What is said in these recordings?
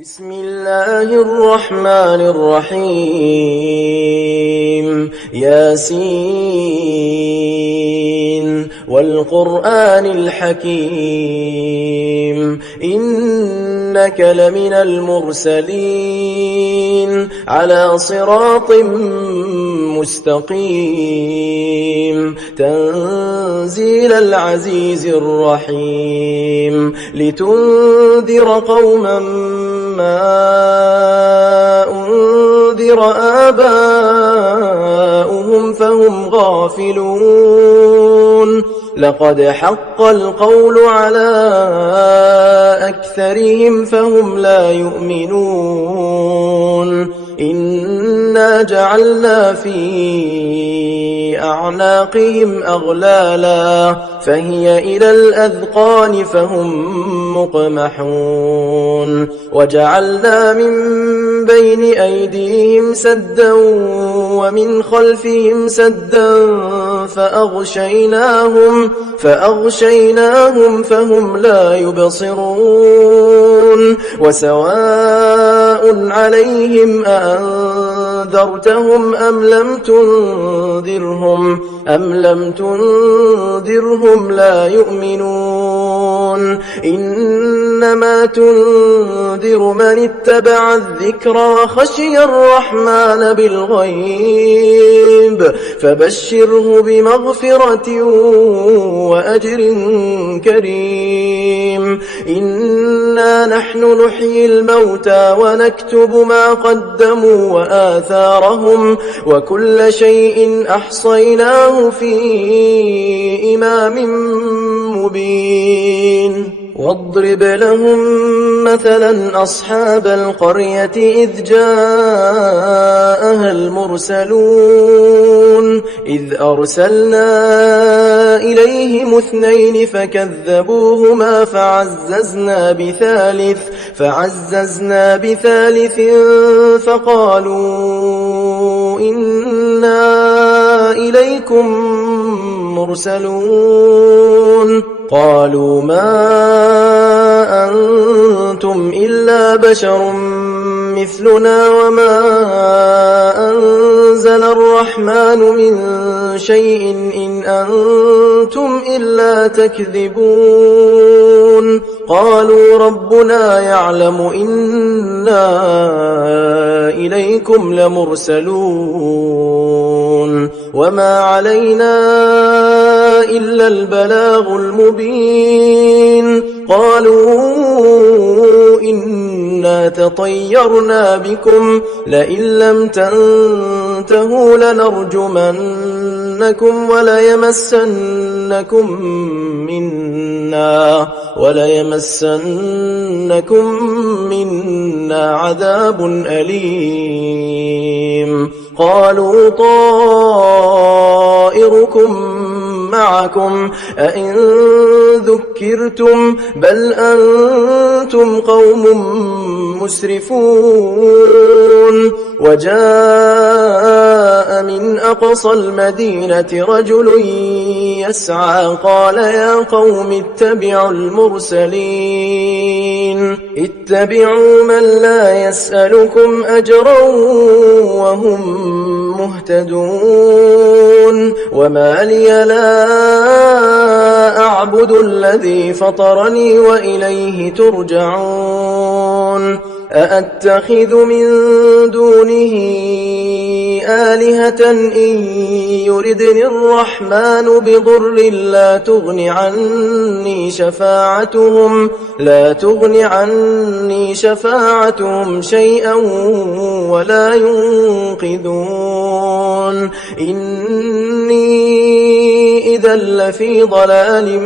بسم الله الرحمن الرحيم ياسين والقرآن الحكيم إنك لمن المرسلين على صراط مستقيم تنزيل العزيز الرحيم لتنذر قوما ما أنذر آباؤهم فهم غافلون لقد حق القول على أكثرهم فهم لا يؤمنون إنا جعلنا في أعناقهم أغلالا فهي إلى الأذقان فهم مقمحون وجعلنا من بين أيديهم سدا ومن خلفهم سدا فأغشيناهم فهم لا يبصرون وسواء عليهم أأنذرتهم أم لم تنذرهم لا يؤمنون إنما تنذر من اتبع الذكر وخشي الرحمن بالغيب فبشره بمغفرة وأجر كريم إنا نحن نحيي الموتى ونكتب ما قدموا وآثارهم وكل شيء أحصيناه في إمام مبين واضرب لهم مثلا أصحاب القرية إذ جاءها المرسلون إذ أرسلنا إليهم 2 فكذبوهما فعززنا بثالث فقالوا إنا إليكم مرسلون قالوا ما أنتم إلا بشر مثلنا وما أنزل الرحمن من شيء إن أنتم إلا تكذبون قالوا ربنا يعلم إنا إليكم لمرسلون وما علينا إلا البلاغ المبين قالوا إنا تطيرنا بكم لئن لم تنتهوا لنرجمنكم وليمسنكم منا عذاب أليم قالوا طائركم معكم أئن ذكرتم بل أنتم قوم مسرفون وجاء من أقصى المدينة رجل يسعى قال يا قوم اتبعوا المرسلين اتبعوا من لا يسألكم أجرا وهم مهتدون وما لي لا أعبد الذي فطرني وإليه ترجعون أأتخذ من دونه آلهة إن يردني الرحمن بضر لا تغن عني شفاعتهم شيئا ولا ينقذون إني إذا لفي ضلال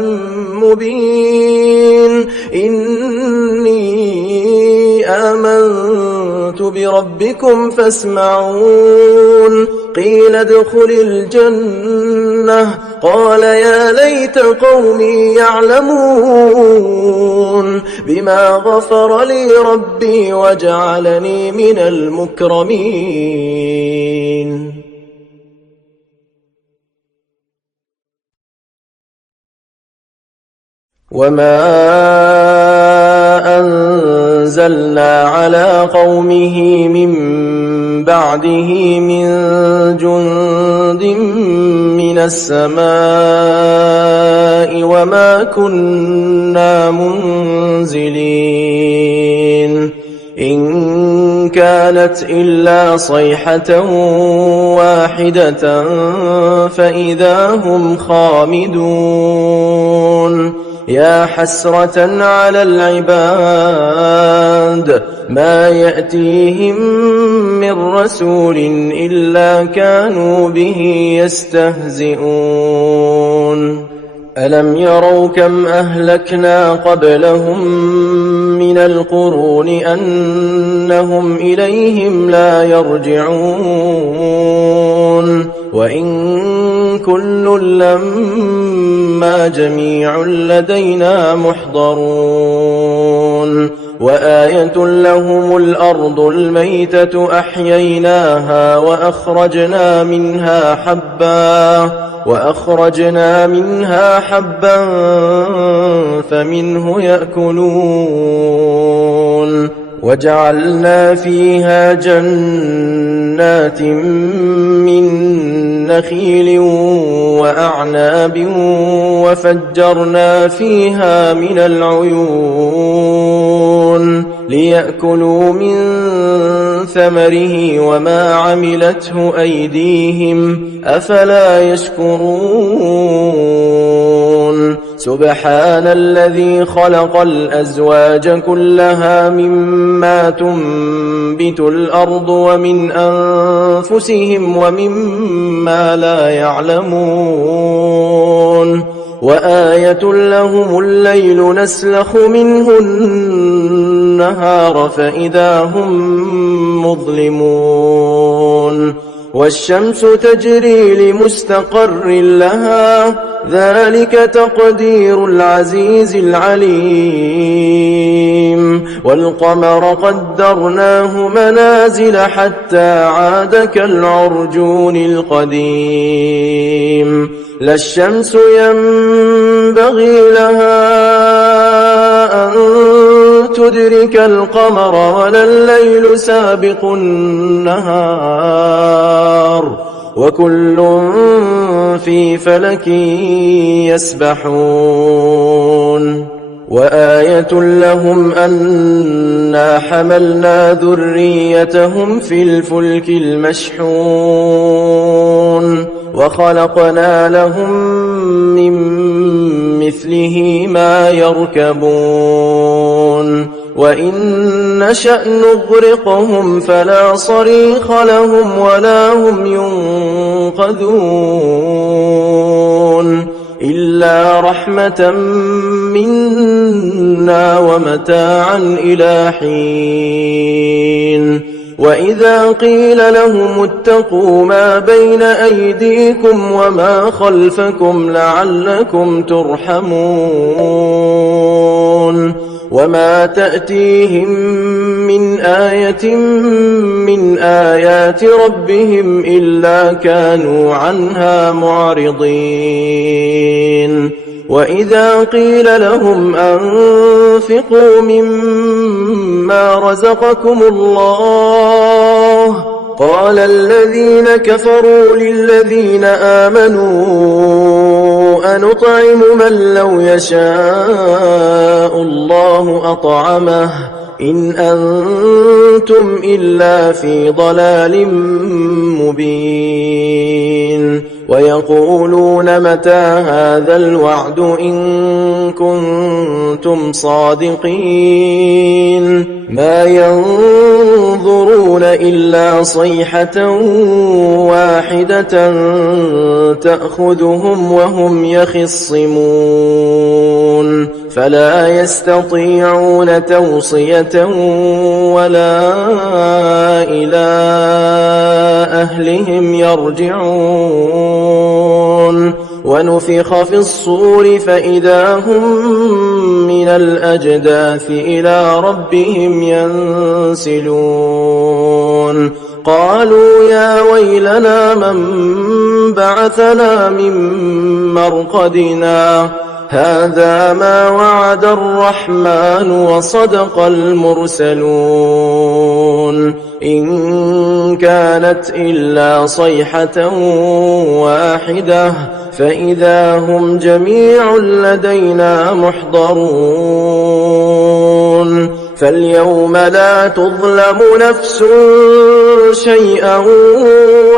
مبين إني آمنت بربكم فاسمعون قيل ادخل الجنة قال يا ليت قومي يعلمون بما غفر لي ربي وجعلني من المكرمين وما أنزلنا على قومه من بعده من جند من السماء وما كنا منزلين إن كانت إلا صيحة واحدة فإذا هم خامدون يا حسرة على العباد ما يأتيهم من رسول إلا كانوا به يستهزئون ألم يروا كم أهلكنا قبلهم من القرون أنهم إليهم لا يرجعون وإن كل لما جميع لدينا محضرون وآية لهم الأرض الميتة أحييناها وأخرجنا منها حبا فمنه يأكلون وجعلنا فيها جنات من نخيل وأعناب وفجرنا فيها من العيون ليأكلوا من ثمره وما عملته أيديهم أفلا يشكرون سبحان الذي خلق الأزواج كلها مما تنبت الأرض ومن أنفسهم ومما لا يعلمون وآية لهم الليل نسلخ منه النهار فإذا هم مظلمون والشمس تجري لمستقر لها ذلك تقدير العزيز العليم والقمر قدرناه منازل حتى عاد كالعرجون القديم لا الشمس ينبغي لها أن تدرك القمر ولا الليل سابق النهار وكل في فلك يسبحون وآية لهم أنا حملنا ذريتهم في الفلك المشحون وخلقنا لهم من مثله ما يركبون وإن نشأ نغرقهم فلا صريخ لهم ولا هم ينقذون إلا رحمة منا ومتاعا إلى حين وإذا قيل لهم اتقوا ما بين أيديكم وما خلفكم لعلكم ترحمون وما تأتيهم من آية من آيات ربهم إلا كانوا عنها معرضين وإذا قيل لهم أنفقوا مما رزقكم الله قال الذين كفروا للذين آمنوا أنطعم من لو يشاء الله أطعمه إن أنتم إلا في ضلال مبين ويقولون متى هذا الوعد إن كنتم صادقين ما ينظرون إلا صيحة واحدة تأخذهم وهم يخصمون فلا يستطيعون توصية ولا إلى أهلهم يرجعون ونفخ في الصور فإذا هم من الأجداث إلى ربهم ينسلون قالوا يا ويلنا من بعثنا من مرقدنا هذا ما وعد الرحمن وصدق المرسلون إن كانت إلا صيحة واحدة فإذا هم جميع لدينا محضرون فاليوم لا تظلم نفس شيئا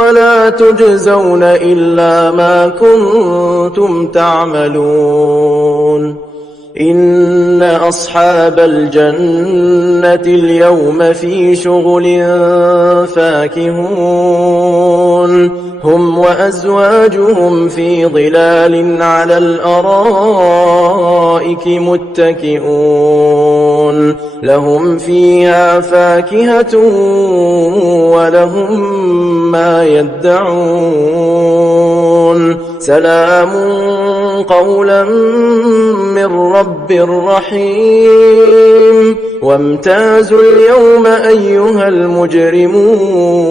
ولا تجزون إلا ما كنتم تعملون إن أصحاب الجنة اليوم في شغل فاكهون هم وأزواجهم في ظلال على الأرائك متكئون لهم فيها فاكهة ولهم ما يدعون سلام قولا من رب رحيم وامتازوا اليوم أيها المجرمون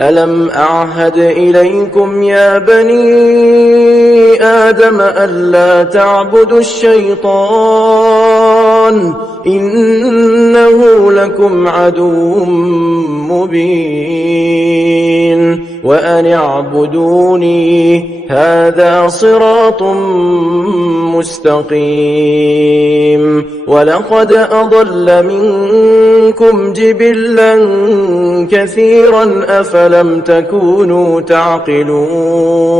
ألم أعهد إليكم يا بني آدم ألا تعبدوا الشيطان إنه لكم عدو مبين وأن اعبدوني هذا صراط مستقيم ولقد أضل منكم جبلا كثيرا أفلم تكونوا تعقلون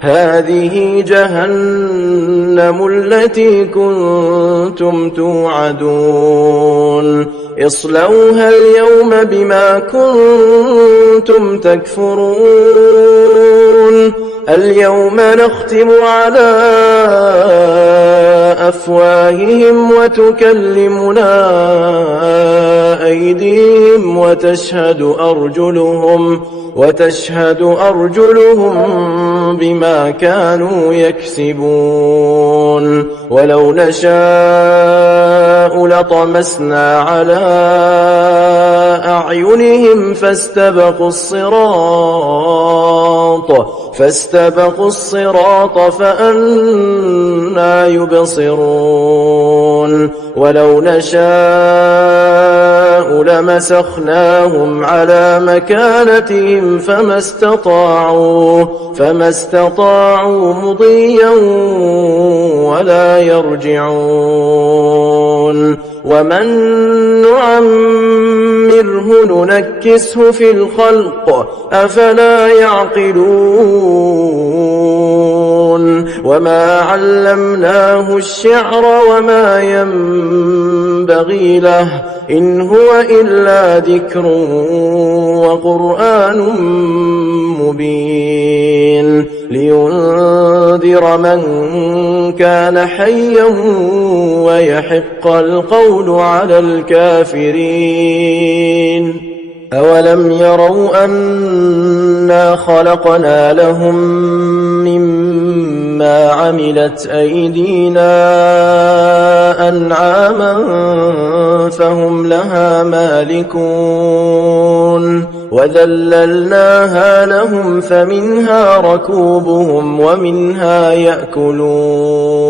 هذه جهنم التي كنتم توعدون اصلوها اليوم بما كنتم تكفرون اليوم نختم على أفواههم وتكلمنا أيديهم وتشهد أرجلهم بما كانوا يكسبون ولو نشاء لطمسنا على أعينهم فاستبقوا الصراط فأنى يبصرون ولو نشاء لمسخناهم على مكانتهم فما استطاعوا مضيا ولا يرجعون ومن نعمره ننكسه في الخلق أفلا يعقلون وما علمناه الشعر وما ينبغي له إن هو إلا ذكر وقرآن مبين لينذر من كان حيا ويحق القول على الكافرين أولم يروا أنا خلقنا لهم مما عملت أيدينا أنعاما فهم لها مالكون وذللناها لهم فمنها ركوبهم ومنها يأكلون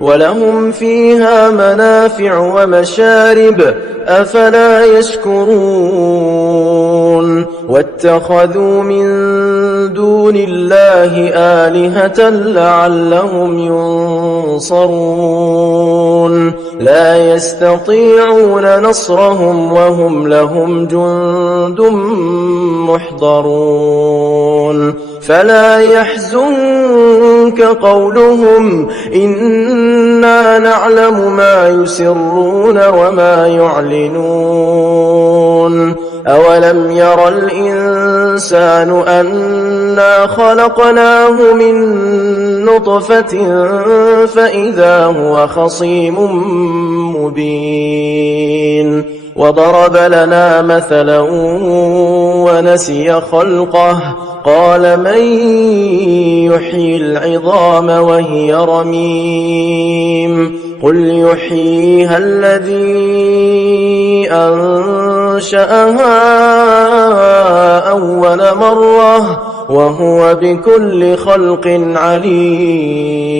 ولهم فيها منافع ومشارب أفلا يشكرون واتخذوا من دون الله آلهة لعلهم ينصرون لا يستطيعون نصرهم وهم لهم جند محضرون فلا يحزنك قولهم إنا نعلم ما يسرون وما يعلنون أولم ير الإنسان أنا خلقناه من نطفة فإذا هو خصيم مبين وضرب لنا مثلا ونسي خلقه قال من يحيي العظام وهي رميم قل يحييها الذي أنشأها أول مرة وهو بكل خلق عليم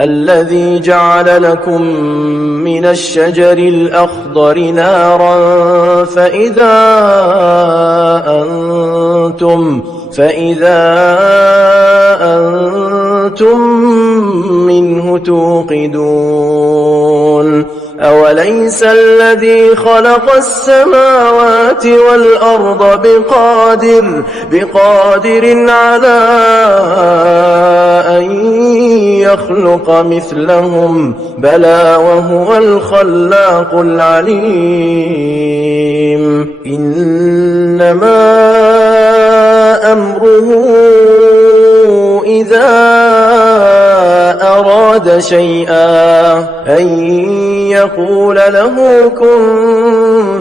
الذي جعل لكم من الشجر الأخضر نارا فإذا أنتم منه توقدون أوليس الذي خلق السماوات والأرض بقادر على أن يخلق مثلهم بلى وهو الخلاق العليم إنما أمره إذا أراد شيئا أن يقول له كن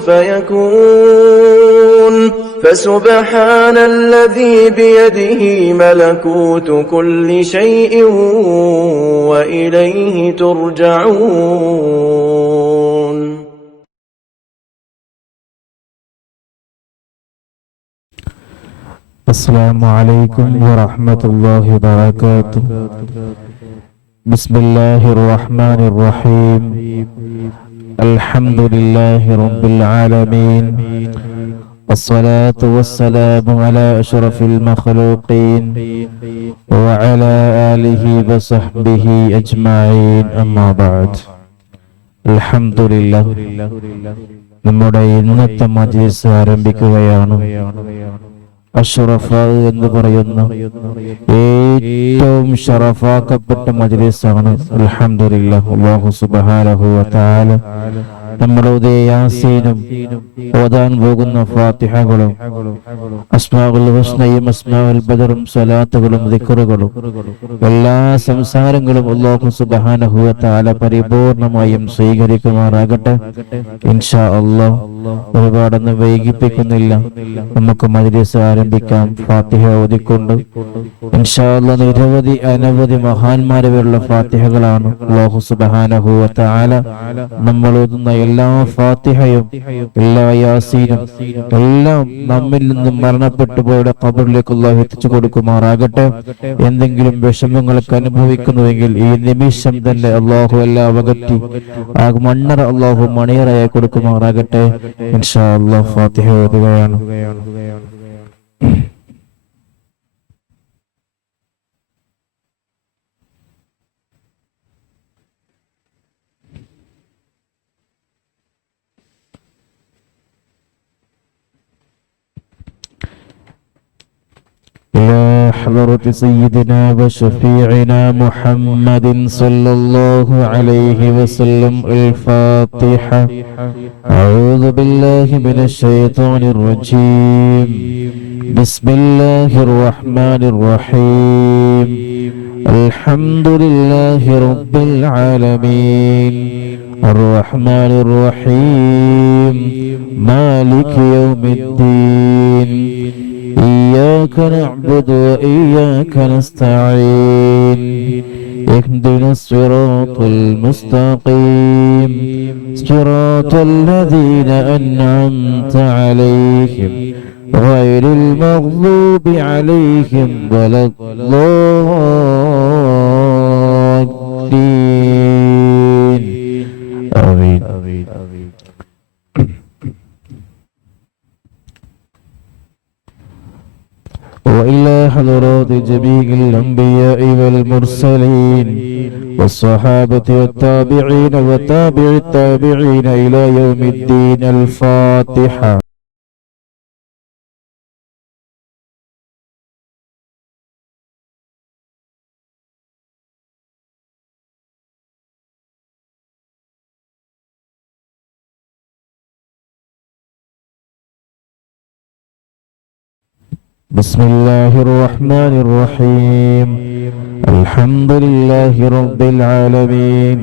فيكون فسبحان الذي بيده ملكوت كل شيء وإليه ترجعون. السلام عليكم ورحمة الله وبركاته. بسم الله الرحمن الرحيم. الحمد لله رب العالمين، والصلاة والسلام على أشرف المخلوقين وعلى آله وصحبه أجمعين. أما بعد. الحمد لله. നമ്മുടെ ഇന്നത്തെ മജ്‌ലിസ് ആരംഭിക്കുകയാണ്. അഷ്റഫ എന്ന് പറയുന്ന ഏറ്റവും ഷറഫാക്കപ്പെട്ട മജ്‌ലിസാണ്. അൽഹംദുലില്ലാഹ്. അല്ലാഹു സുബ്ഹാനഹു വ തആല നമ്മുടെ യാസീനും ഓതാൻ പോകുന്ന ഫാത്തിഹകളും അസ്മാഉൽ ഹുസ്നയും അസ്മാഉൽ ബദറും സ്വലാത്തുകളും ദിക്റുകളും എല്ലാ സംസാരങ്ങളും അല്ലാഹു സുബ്ഹാനഹു വ തആല പരിപൂർണമായും സ്വീകരിക്കുമാറാകട്ടെ. ഇൻഷാ അല്ലാഹ്. ഒരുപാടൊന്നും വൈകിപ്പിക്കുന്നില്ല, നമുക്ക് മജ്‌ലിസ് ആരംഭിക്കാം. ഫാത്തിഹ ഓതിക്കൊണ്ട് ഇൻഷാ അല്ലാഹ് നിരവധി അനവധി മഹാന്മാരുള്ള ഫാത്തിഹകളാണ് അല്ലാഹു സുബ്ഹാനഹു വ തആല നമ്മൾ ഓതുന്ന എല്ലാ ഫാത്തിഹയും എല്ലാ യാസീനും എല്ലാം നമ്മിൽ നിന്നും മരണപ്പെട്ടു പോയുടെ ഖബറിലേക്ക് അല്ലാഹു എത്തിച്ചു കൊടുക്കുമാറാകട്ടെ. എന്തെങ്കിലും വിഷമങ്ങളൊക്കെ അനുഭവിക്കുന്നുവെങ്കിൽ ഈ നിമിഷം തന്നെ അല്ലാഹു എല്ലാം അകറ്റി ആ മണ്ണറ അല്ലാഹു മണിയറയായി കൊടുക്കുമാറാകട്ടെ. ഇൻഷാ അല്ലാഹ് ഫാത്തിഹ ഓതുകയാണ്. إلى حضرة سيدنا وشفيعنا محمد صلى الله عليه وسلم الفاتحة. أعوذ بالله من الشيطان الرجيم. بسم الله الرحمن الرحيم. الحمد لله رب العالمين الرحمن الرحيم مالك يوم الدين إياك نعبد وإياك نستعين اهدنا الصراط المستقيم صراط الذين أنعمت عليهم غير المغضوب عليهم ولا الضالين. آمين. وإلى حضرات جميع الأنبياء والمرسلين والصحابة والتابعين وتابع التابعين إلى يوم الدين. الفاتحة. بسم الله الرحمن الرحيم. الحمد لله رب العالمين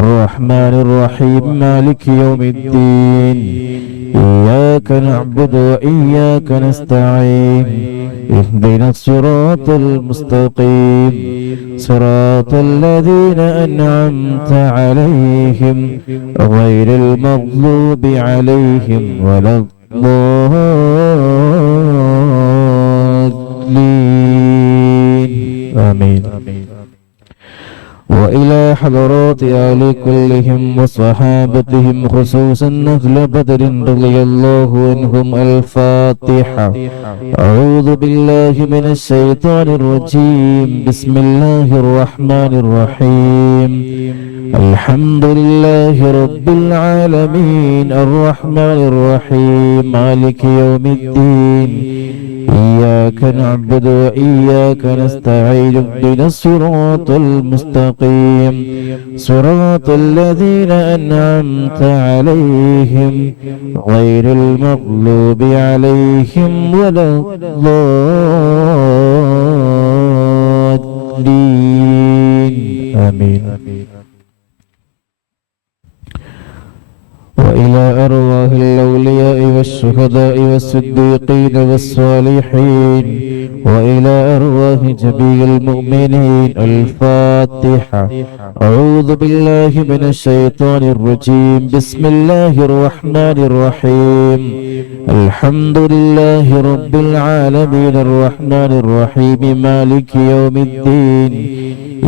الرحمن الرحيم مالك يوم الدين إياك نعبد وإياك نستعين اهدنا الصراط المستقيم صراط الذين أنعمت عليهم غير المغضوب عليهم ولا الضالين. آمين. وإلى حضرات آل كلهم وصحابتهم خصوصا أهل بدر رضي الله عنهم. الفاتحة. أعوذ بالله من الشيطان الرجيم. بسم الله الرحمن الرحيم. الحمد لله رب العالمين الرحمن الرحيم مالك يوم الدين. إياك نعبد وإياك نستعين اهدنا الصراط المستقيم صراط الذين أنعمت عليهم غير المغلوب عليهم ولا الضالين. آمين. وإلى أرواح الأولياء والشهداء والصديقين والصالحين وإلى أرواح جميع المؤمنين. الفاتحة. أعوذ بالله من الشيطان الرجيم. بسم الله الرحمن الرحيم. الحمد لله رب العالمين الرحمن الرحيم مالك يوم الدين.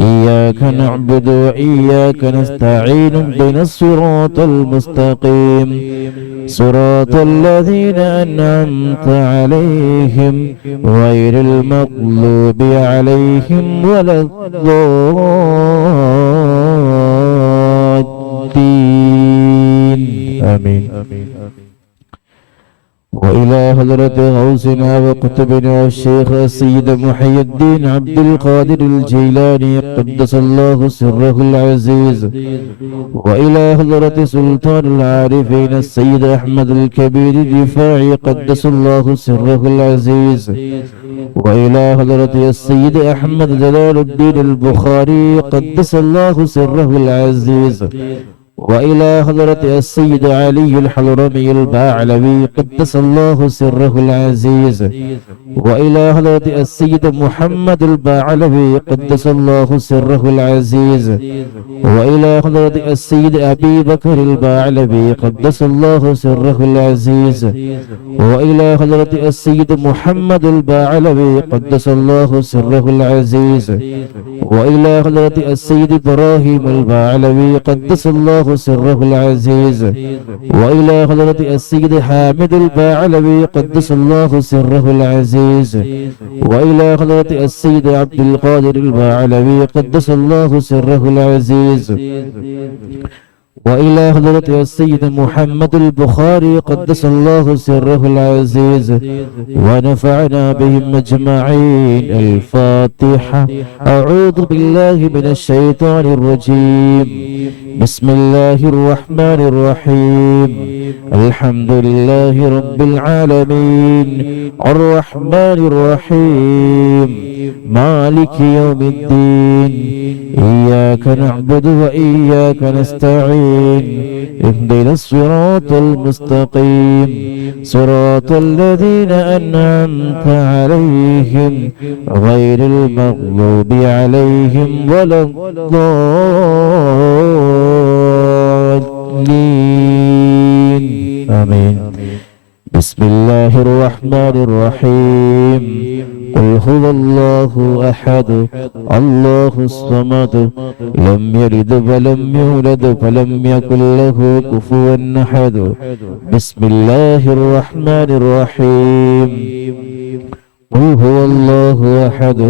إياك نعبد وإياك نستعين اهدنا الصراط المستقيم صراط الذين أنعمت عليهم غير المغلوب عليهم ولا الضالين. آمين. وإلى حضرة غوثنا وقطبنا الشيخ السيد محي الدين عبد القادر الجيلاني قدس الله سره العزيز. وإلى حضرة سلطان العارفين السيد أحمد الكبير الرفاعي قدس الله سره العزيز. وإلى حضرة السيد أحمد جلال الدين البخاري قدس الله سره العزيز. وإلى حضرة السيد علي الحضرمي الباعلوي قدس الله سره العزيز. وإلى حضرة السيد محمد الباعلوي قدس الله سره العزيز. وإلى حضرة السيد أبي بكر الباعلوي قدس الله سره العزيز. وإلى حضرة السيد محمد الباعلوي قدس الله سره العزيز. وإلى حضرة السيد إبراهيم الباعلوي قدس الله سره العزيز. وإلى حضرة السيد حامد الباعلوي قدس الله سره العزيز. وإلى حضرة السيد عبد القادر الباعلوي قدس الله سره العزيز. وإلى حضرة السيد محمد البخاري قدس الله سره العزيز ونفعنا بهم أجمعين. الفاتحة. أعوذ بالله من الشيطان الرجيم. بسم الله الرحمن الرحيم. الحمد لله رب العالمين الرحمن الرحيم مالك يوم الدين. إياك نعبد وإياك نستعين اهدنا الصراط المستقيم صراط الذين أنعمت عليهم غير المغلوب عليهم ولا الضالين. آمين. بسم الله الرحمن الرحيم. قل هو الله أحد الله الصمد لم يلد ولم يولد ولم يكن له كفوا أحد. بسم الله الرحمن الرحيم. قل هو الله أحد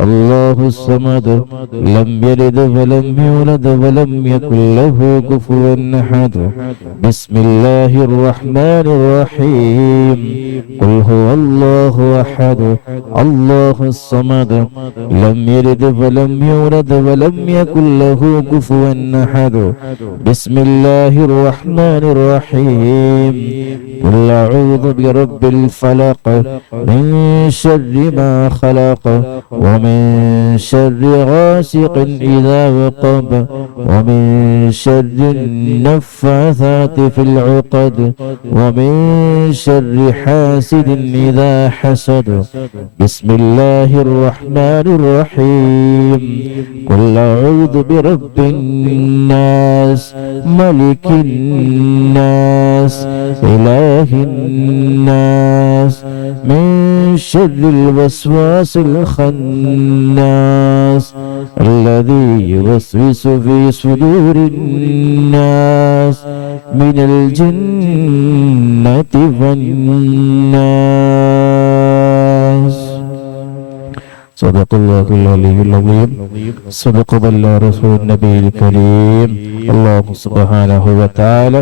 الله الصمد لم يلد ولم يولد ولم يكن له كفوا أحد. بسم الله الرحمن الرحيم. قل هو الله أحد الله الصمد لم يلد ولم يولد ولم يكن له كفوا أحد. بسم الله الرحمن الرحيم. قل أعوذ برب الفلق من شر ما خلق ومن شر غاسق إذا وقب ومن شر النفاثات في العقد ومن شر حاسد إذا حسد. بسم الله الرحمن الرحيم. قل أعوذ برب الناس ملك الناس إله الناس من شر الوسواس الخناس الذي يوسوس في صدور الناس من الجنة والناس. صدق الله العلي العظيم. صدق الله رسول النبي الكريم. അല്ലാഹു സുബ്ഹാനഹു വ തആല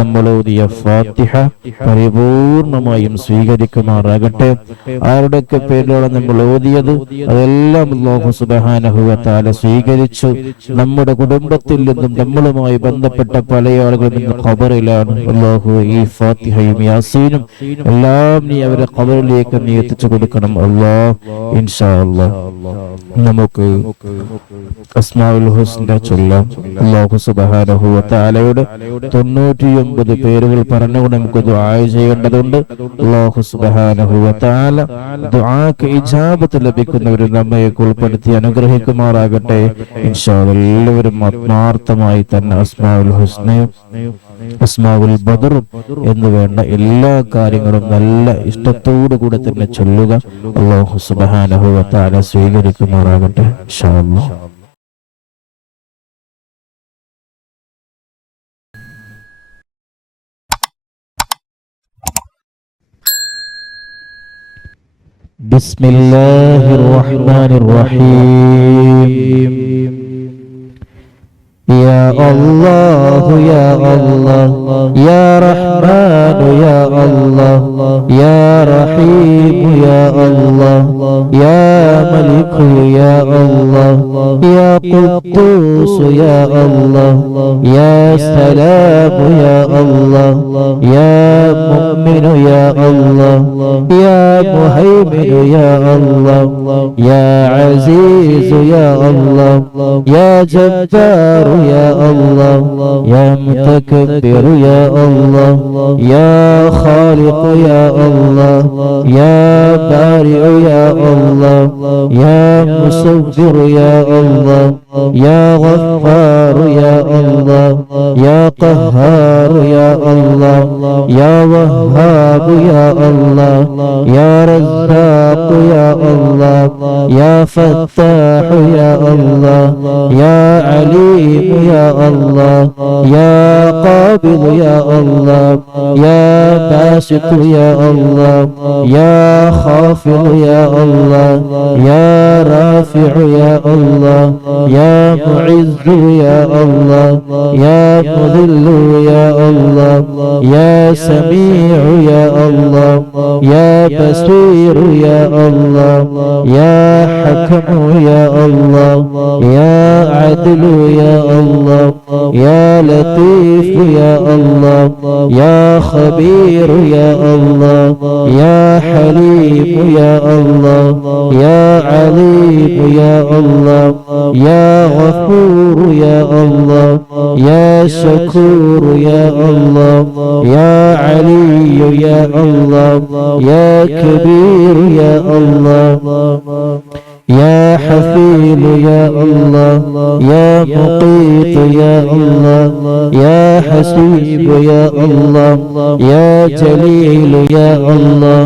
നമ്മളോദിയ ഫാത്തിഹ പരിപൂർണമായും സ്വീകരിക്കുമാറാകട്ടെ. ആരുടെയൊക്കെ പേരിലാണ് നമ്മൾ ഓതിയത് അതെല്ലാം അല്ലാഹു സുബ്ഹാനഹു വ തആല സ്വീകരിച്ചു. നമ്മുടെ കുടുംബത്തിൽ നിന്നും നമ്മളുമായി ബന്ധപ്പെട്ട പല ആളുകളും ഇന്ന് ഖബറിലാണ്. അല്ലാഹു ഈ ഫാത്തിഹയും യാസീനും എല്ലാം നീ അവരെ ഖബറിലേക്ക് നീ എത്തിച്ചു കൊടുക്കണം അല്ലാഹ്. ഇൻഷാ അല്ലാഹ് നമുക്ക് അസ്മാഉൽ ഹുസ്ന ചൊല്ലാം. അല്ലാഹു സുബ്ഹാനഹു വ തആലയുടെ 99 പേരുകൾ പറഞ്ഞുകൊണ്ട് നമുക്ക് ദുആ ചെയ്യേണ്ടതുണ്ട്. അല്ലാഹു സുബ്ഹാനഹു വ തആല ദുആക്ക് ഇജാബത്ത് ലഭിക്കുന്നവരിൽ നമ്മെ ഉൾപ്പെടുത്തി അനുഗ്രഹിക്കുമാറാകട്ടെ. ഇൻഷാ അല്ലാഹ് എല്ലാവരും ആത്മാർത്ഥമായി തന്നെ അസ്മാഉൽ ഹുസ്നയും അസ്മാഉൽ ബദറും എന്ന് വേണ്ട എല്ലാ കാര്യങ്ങളും നല്ല ഇഷ്ടത്തോടു കൂടെ തന്നെ ചൊല്ലുക. അല്ലാഹു സുബ്ഹാനഹു വ തആല സ്വീകരിക്കുമാറാകട്ടെ ഇൻഷാ അല്ലാഹ്. ബിസ്മില്ലാഹിർ റഹ്മാനിർ റഹീം. يا الله يا الله يا رحمن يا الله يا رحيم يا الله يا ملك يا الله يا قدوس يا الله يا سلام يا الله يا مؤمن يا الله يا مهيمن يا الله يا عزيز يا الله يا جبار يا الله يا متكبر يا الله يا خالق يا الله يا بارئ يا الله يا مصور يا الله يا غفار يا الله يا قهار يا الله يا وهاب يا الله يا رزاق يا الله يا فتاح يا الله يا عليم يا الله يا قابض يا الله يا باسط يا الله يا خافض يا الله يا رافع يا الله يا معز يا الله يا مذل يا الله يا سميع يا الله يا بصير يا الله يا حكم يا الله يا عدل يا الله يا لطيف يا الله يا خبير يا الله يا حليم يا الله يا عليم يا الله يا غفور يا الله يا شكور يا الله يا علي يا الله يا كبير يا الله يا حفيظ يا الله يا مقيت يا الله يا حسيب يا الله يا جليل يا الله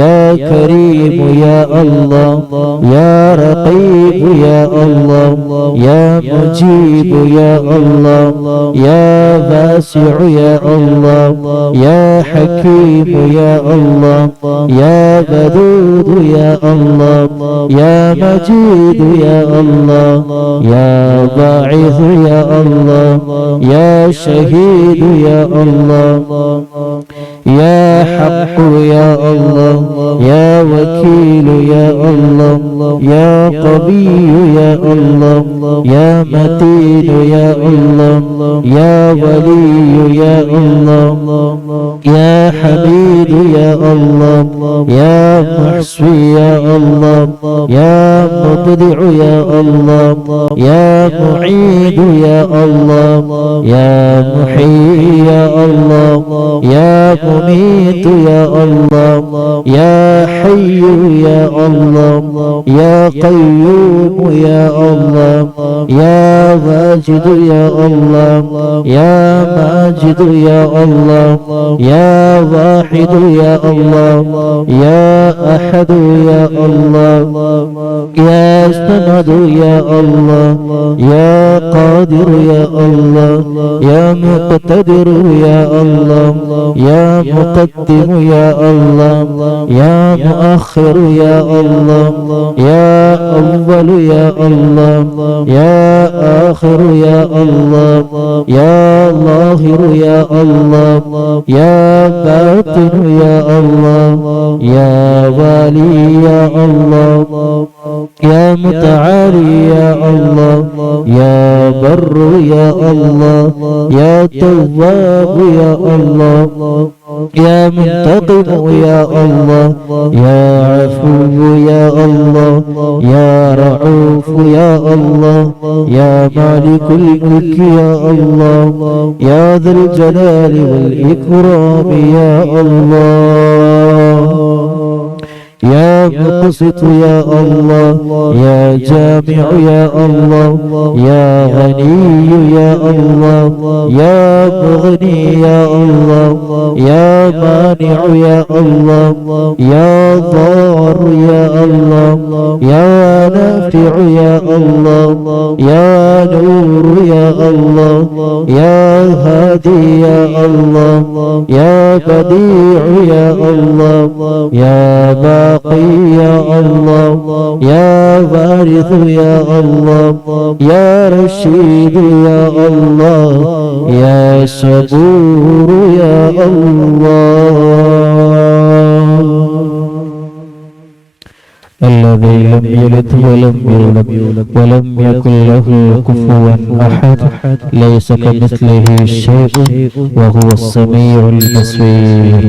يا كريم يا الله يا رقيب يا الله يا مجيب يا الله يا واسع يا الله يا حكيم يا الله يا ودود يا الله يا مجيد يا الله يا باعث يا الله يا شهيد يا الله يا حق يا الله يا وكيل يا الله يا قوي يا الله يا متين يا الله يا ولي يا الله يا حميد يا الله يا محصي يا الله يا مبدع يا الله يا معيد يا الله يا محيي يا الله يا مميت يا الله يا حي يا الله يا قيوم يا الله يا واجد يا الله يا ماجد يا الله يا واحد يا الله يا أحد يا الله يا صمد يا الله يا قادر يا الله يا مقتدر يا الله يا مقدم يا الله يا مؤخر يا الله يا أول يا الله يا آخر يا الله يا ظاهر يا الله يا باطن يا الله يا والي يا الله يا متعالي يا الله يا بر يا الله يا تواب يا الله يا منتقم يا الله يا عفو يا الله يا رعوف يا الله يا مالك الملك يا الله يا ذا الجلال والإكرام يا الله يا مقسط يا الله يا جامع يا الله يا غني يا الله يا مغني يا الله يا مانع يا الله يا ضار يا الله يا نافع يا الله يا نور يا الله يا هادي يا الله يا بديع يا الله يا باقي يا الله يا وارث يا الله يا رشيد يا الله يا صبور يا الله الذي لم يلد ولم يولد ولم يكن له كفوا أحد ليس كمثله شيء وهو السميع البصير.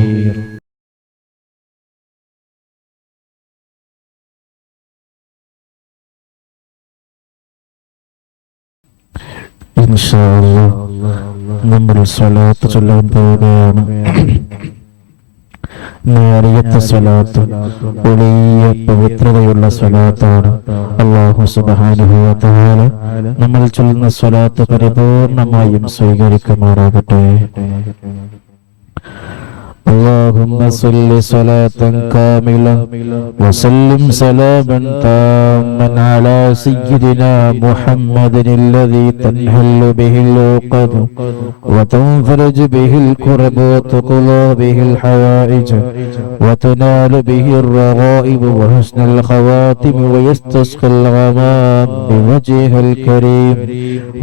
ഇൻഷാ അല്ലാഹ് നമ്മൾ സ്വലാത്ത് ചൊല്ലാൻ പോവുകയാണ്. നേരിയത്തെ സ്വലാത്ത് വലിയ പവിത്രതയുള്ള സ്വലാത്താണ്. അല്ലാഹു സുബ്ഹാനഹു വ തആല നമ്മൾ ചൊല്ലുന്ന സ്വലാത്ത് പരിപൂർണമായും സ്വീകരിക്കുമാറാകട്ടെ. اللهم صل صلاة كاملة وسلم سلاما تاما على سيدنا محمد الذي تنحل به العقد وتنفرج به الكرب وتقضى به الحوائج وتنال به الرغائب وحسن الخواتم ويستسقى الغمام بوجهه الكريم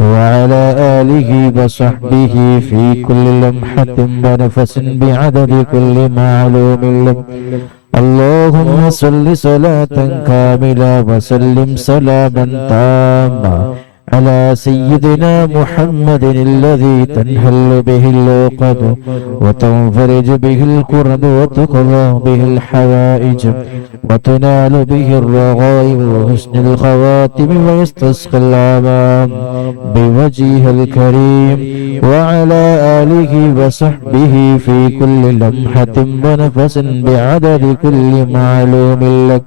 وعلى آله وصحبه في كل لمحة ونفس بعدد كل معلوم لك. اللهم صل صلاة كاملة وسلم سلاما تاما على سيدنا محمد الذي تنحل به العقد وتنفرج به الكرب وتقضى به الحوائج وتنال به الرغائب وحسن الخواتم ويستسقى الغمام بوجهه الكريم وعلى آله وصحبه في كل لمحة ونفس بعدد كل معلوم لك.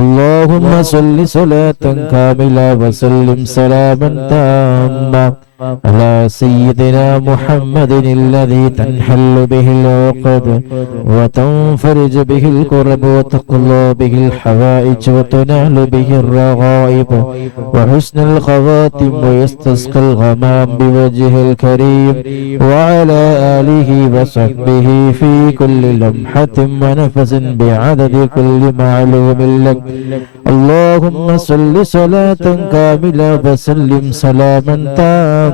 اللهم صل صلاة كاملة وسلم سلاما تاما على سيدنا محمد الذي تنحل به العقد وتنفرج به الكرب وتقضى به الحوائج وتنال به الرغائب وحسن الخواتم ويستسقى الغمام بوجهه الكريم وعلى آله وصحبه في كل لمحة ونفس بعدد كل معلوم لك. اللهم صل صلاة كاملة وسلم سلاما تاما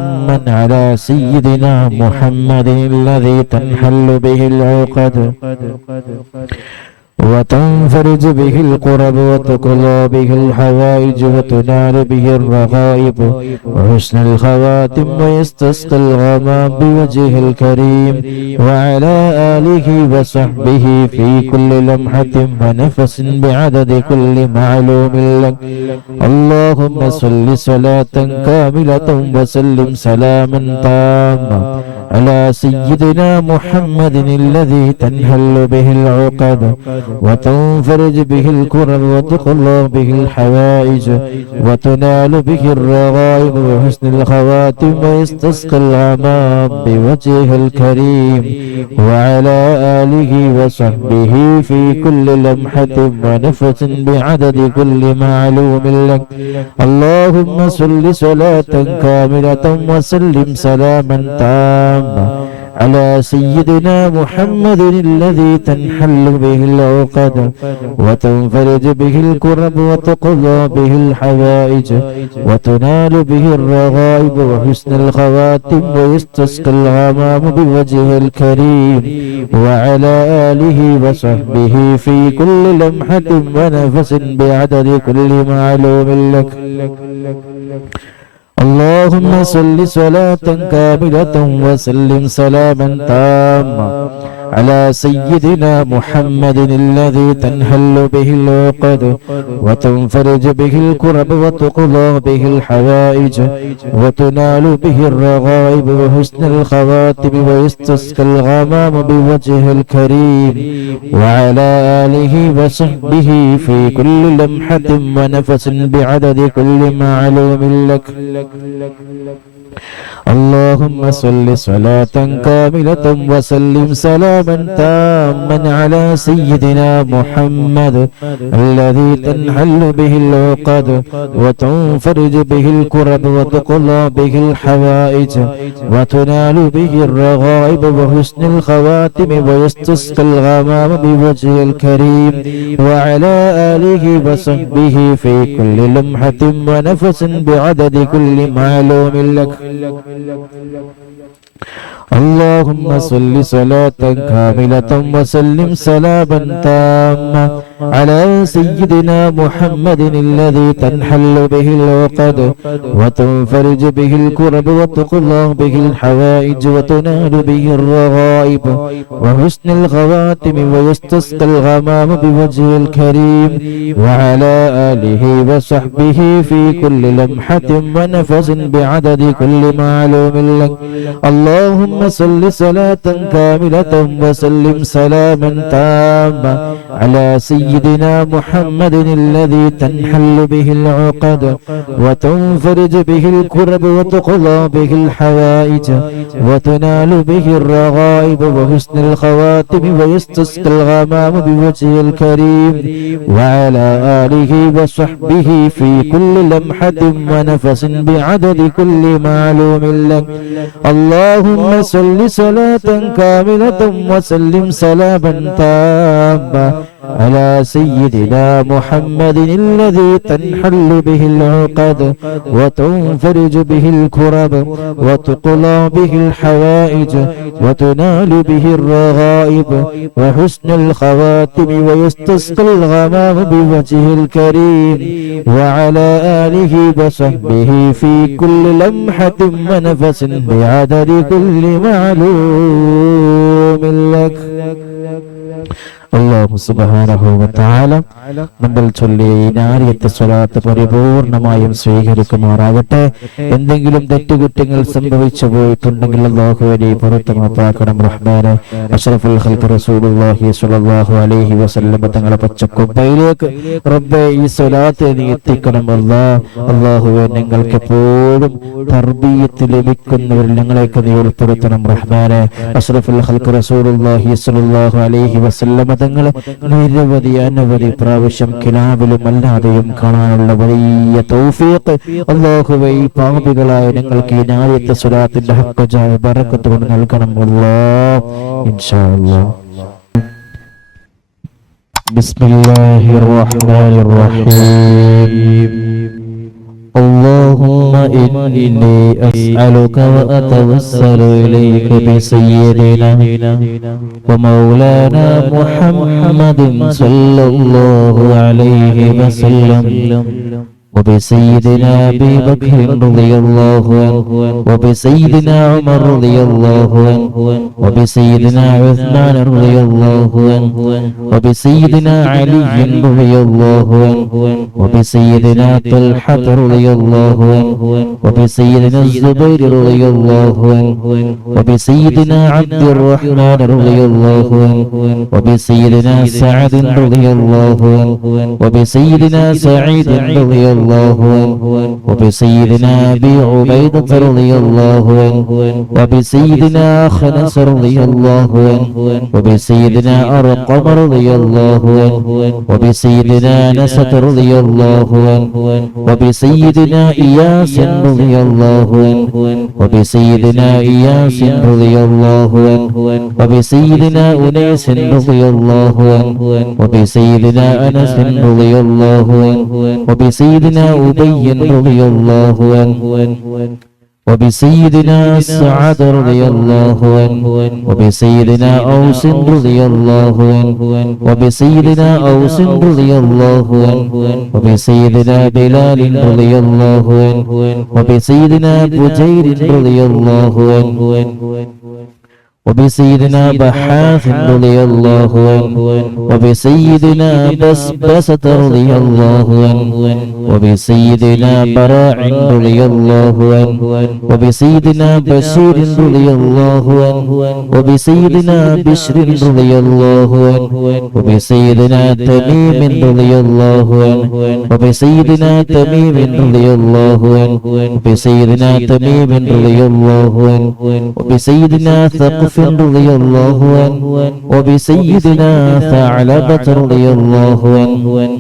على سيدنا محمد الذي تنحل به العقد وتنفرج به الكرب وتقضى به الحوائج وتنال به الرغائب وحسن الخواتم ويستسقى الغمام بوجهه الكريم وعلى آله وصحبه في كل لمحة ونفس بعدد كل معلوم لك. اللهم صل صلاة كاملة وسلم سلاما تاما على سيدنا محمد الذي تنحل به العقد وتنفرج به الكرب وتقضى به الحوائج وتنال به الرغائب وحسن الخواتم ويستسقى الغمام بوجهه الكريم وعلى آله وصحبه في كل لمحة ونفس بعدد كل معلوم لك. اللهم صل صلاة كاملة وسلم سلاما تاما على سيدنا محمد الذي تنحل به العقد وتنفرج به الكرب وتقضى به الحوائج وتنال به الرغائب وحسن الخواتم ويستسقى الغمام بوجهه الكريم وعلى آله وصحبه في كل لمحة ونفس بعدد كل معلوم لك. اللهم صل صلاة كاملة وسلم سلاما تاما على سيدنا محمد الذي تنحل به العقد وتنفرج به الكرب وتقضى به الحوائج وتنال به الرغائب وحسن الخواتم ويستسقى الغمام بوجهه الكريم وعلى آله وصحبه في كل لمحة ونفس بعدد كل معلوم لك. اللهم صل صلاة كاملة وسلم سلاما تاما على سيدنا محمد الذي تنحل به العقد وتنفرج به الكرب وتقضى به الحوائج وتنال به الرغائب وحسن الخواتم ويستسقى الغمام بوجهه الكريم وعلى آله وصحبه في كل لمحة ونفس بعدد كل معلوم لك. اللهم صل صلاة كاملة وسلم سلاما تاما على سيدنا محمد الذي تنحل به العقد وتنفرج به الكرب وتقضى به الحوائج وتنال به الرغائب وحسن الخواتم ويستسقى الغمام بوجهه الكريم وعلى آله وصحبه في كل لمحة ونفس بعدد كل معلوم لك. اللهم صل صلاة كاملة وسلم سلاما تاما على سيدنا محمد الذي تنحل به العقد وتنفرج به الكرب وتقضى به الحوائج وتنال به الرغائب وحسن الخواتم ويستسقى الغمام بوجهه الكريم وعلى آله وصحبه في كل لمحة ونفس بعدد كل معلوم لك. اللهم صل صلاة كاملة وسلم سلاما تاما على سيدنا محمد الذي تنحل به العقد وتنفرج به الكرب وتقضى به الحوائج وتنال به الرغائب وحسن الخواتم ويستسقى الغمام بوجهه الكريم وعلى آله وصحبه في كل لمحة ونفس بعدد كل معلوم لك. അല്ലാഹു സുബ്ഹാനഹു വ തആല നമ്മൾ ചൊല്ലിയ ഈ നാരിയത്തെ സ്വലാത്ത് പരിപൂർണമായും സ്വീകരിക്കുമാറാകട്ടെ. എന്തെങ്കിലും തെറ്റുകുറ്റങ്ങൾ സംഭവിച്ചു പോയിട്ടുണ്ടെങ്കിൽ അല്ലാഹുവേ പൊറുത്തുമാപ്പാക്കണം റഹ്മാനെ. അഷ്റഫുൽ ഖൽഖ് റസൂലുള്ളാഹി സ്വല്ലല്ലാഹു അലൈഹി വസല്ലം തങ്ങളുടെ പച്ചക്കുപ്പയിലേക്ക് റബ്ബേ ഈ സ്വലാത്ത് നീ എത്തിക്കണം അല്ലാഹ്. അല്ലാഹുവേ ഞങ്ങൾക്ക് എപ്പോഴും തർബിയത്ത് ലഭിക്കുന്നവരിൽ ഞങ്ങളെയൊക്കെ നീ ഉൾപ്പെടുത്തണം റഹ്മാനെ. അഷ്റഫുൽ ഖൽഖ് റസൂലുള്ളാഹി സ്വല്ലല്ലാഹു അലൈഹി വസല്ലം തങ്ങളെ നിരവധി അനവധി പ്രാവശ്യം കിനാവിലും അല്ലാതെയും കാണാനുള്ള വലിയ തൗഫീഖ് അല്ലാഹുവേ ഈ പാപികളായ ഞങ്ങൾക്ക് ഈ നാരിയത്തെ സ്വലാത്തിന്റെ ഹഖ്ഖായ ബറക്കത്ത് കൊണ്ട് നൽകണം അല്ലാഹ് ഇൻഷാ അല്ലാഹ്. ബിസ്മില്ലാഹിർ റഹ്മാനിർ റഹീം. اللهم إني أسألك وأتوسل إليك بسيدنا ومولانا محمد صلى الله عليه وسلم وبسيدنا أبي بكر رضي الله عنه وبسيدنا عمر رضي الله عنه وبسيدنا عثمان رضي الله عنه وبسيدنا علي رضي الله عنه وبسيدنا طلحة رضي الله عنه وبسيدنا الزبير رضي الله عنه وبسيدنا عبد الرحمن رضي الله عنه وبسيدنا سعد رضي الله عنه وبسيدنا سعيد رضي الله عنه وبسيدنا أبي عبيدة رضي الله عنه وبسيدنا خنس رضي الله عنه وبسيدنا أرقم رضي الله عنه وبسيدنا نسة رضي الله عنه وبسيدنا إياس رضي الله عنه وبسيدنا إياس رضي الله عنه وبسيدنا أنيس رضي الله عنه وبسيدنا أنس رضي الله عنه وبسيدنا أبي رضي الله عنه وبسيدنا سعد رضي الله عنه وبسيدنا أوس رضي الله عنه وبسيدنا أوس رضي الله عنه وبسيدنا بلال رضي الله عنه وبسيدنا بجير رضي الله عنه وبسيدنا بحاث رضي الله عنه وبسيدنا بسبسة رضي الله عنه وبسيدنا براع رضي الله عنه وبسيدنا بشير رضي الله عنه وبسيدنا بشر رضي الله عنه وبسيدنا تميم رضي الله عنه وبسيدنا تميم رضي الله عنه وبسيدنا تميم رضي الله عنه وبسيدنا ثقف رضي الله عنه وبسيدنا ثعلبة رضي الله عنه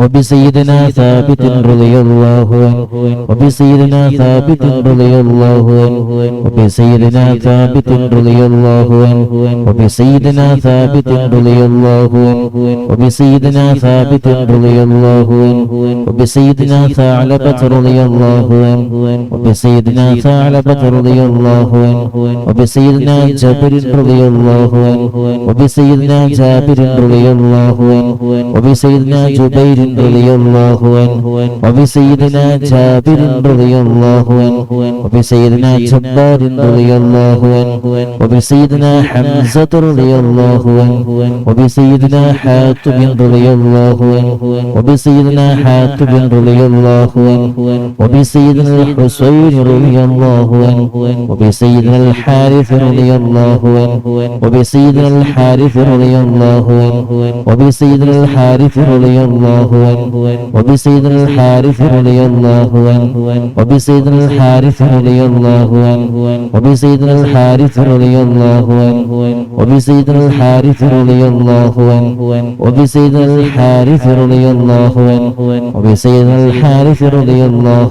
وبسيدنا ثابت رضي الله عنه وبسيدنا ثابت رضي الله عنه وبسيدنا ثابت رضي الله عنه وبسيدنا ثابت رضي الله عنه وبسيدنا ثابت رضي الله عنه وبسيدنا ثعلبة رضي الله عنه وبسيدنا ثعلبة رضي الله عنه وبسيدنا جابر رضي الله عنه وبسيدنا جابر رضي الله عنه وبسيدنا جبير رضي الله عنه وبسيدنا جابر رضي الله عنه وبسيدنا جبار رضي الله عنه وبسيدنا حمزة رضي الله عنه وبسيدنا حاتم رضي الله عنه وبسيدنا حاتم رضي الله عنه وبسيدنا الحسين رضي الله عنه وبسيدنا الحارث رضي الله عنه وبسيدنا الحارث رضي الله عنه وبسيدنا الحارث رضي الله عنه وبسيدنا الحارث رضي الله عنه وبسيدنا الحارث رضي الله عنه وبسيدنا الحارث رضي الله عنه وبسيدنا الحارث رضي الله عنه وبسيدنا الحارث رضي الله عنه وبسيدنا الحارث رضي الله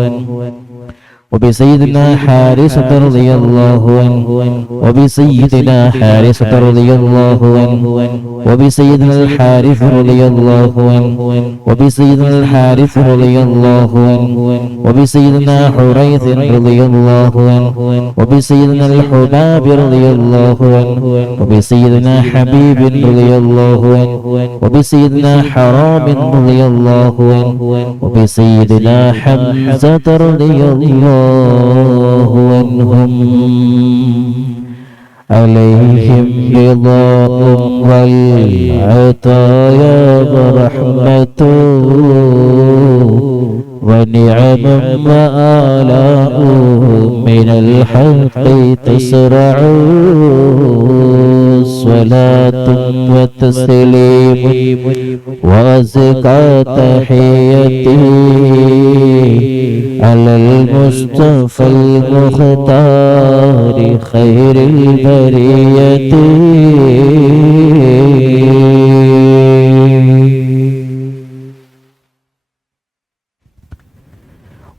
عنه وبسيدنا حارثة رضي الله عنه وبسيدنا حارثة رضي الله عنه وبسيدنا الحارث رضي الله عنه وبسيدنا الحارث رضي الله عنه وبسيدنا حريث رضي الله عنه وبسيدنا الحباب رضي الله عنه وبسيدنا حبيب رضي الله عنه وبسيدنا حرام رضي الله عنه وبسيدنا حمزة رضي الله عنهم عليهم رضاء والعطايا ورحمة ونعم وآلاء من الحق تسرع صلاة وتسليم وأزكى تحيتي على المصطفى المختار خير البرية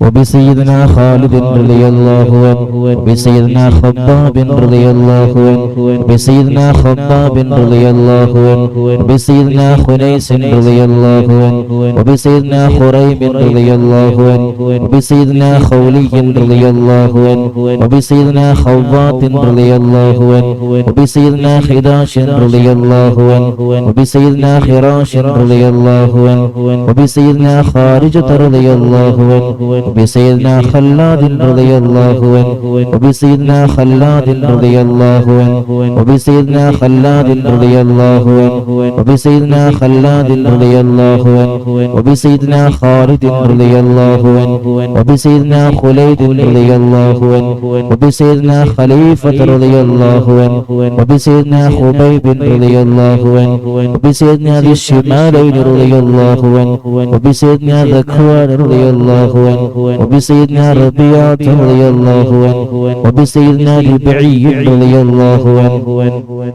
وبسيدنا خالد رضي الله عنه وبسيدنا خباب رضي الله عنه وبسيدنا خباب رضي الله عنه وبسيدنا خنيس رضي الله عنه وبسيدنا خريم رضي الله عنه وبسيدنا خولي رضي الله عنه وبسيدنا خوات رضي الله عنه وبسيدنا خداش رضي الله عنه وبسيدنا خراش رضي الله عنه وبسيدنا خارجة رضي الله عنه وبسيدنا خلاد رضي الله عنه وبسيدنا خلاد رضي الله عنه وبسيدنا خلاد رضي الله عنه وبسيدنا خلاد رضي الله عنه وبسيدنا خالد رضي الله عنه وبسيدنا خليد رضي الله عنه وبسيدنا خليفة رضي الله عنه وبسيدنا خبيب رضي الله عنه وبسيدنا ذي الشمالين رضي الله عنه وبسيدنا ذكوان رضي الله عنه وبسيدنا ربيعة رضي الله عنه وبسيدنا ربعي رضي الله عنه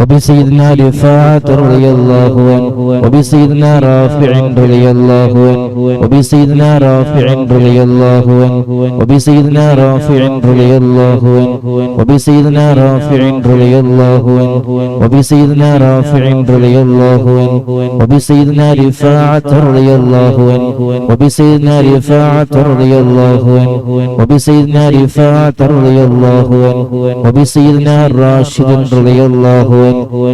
وبسيدنا رفاعة رضي الله عنه وبسيدنا رافع رضي الله عنه وبسيدنا رافع رضي الله عنه وبسيدنا رافع رضي الله عنه وبسيدنا رافع رضي الله عنه وبسيدنا رافع رضي الله عنه وبسيدنا رفاعة رضي الله عنه وبسيدنا رفاعة رضي الله عنه وبسيدنا رفاعة رضي الله عنه وبسيدنا راشد رضي الله عنه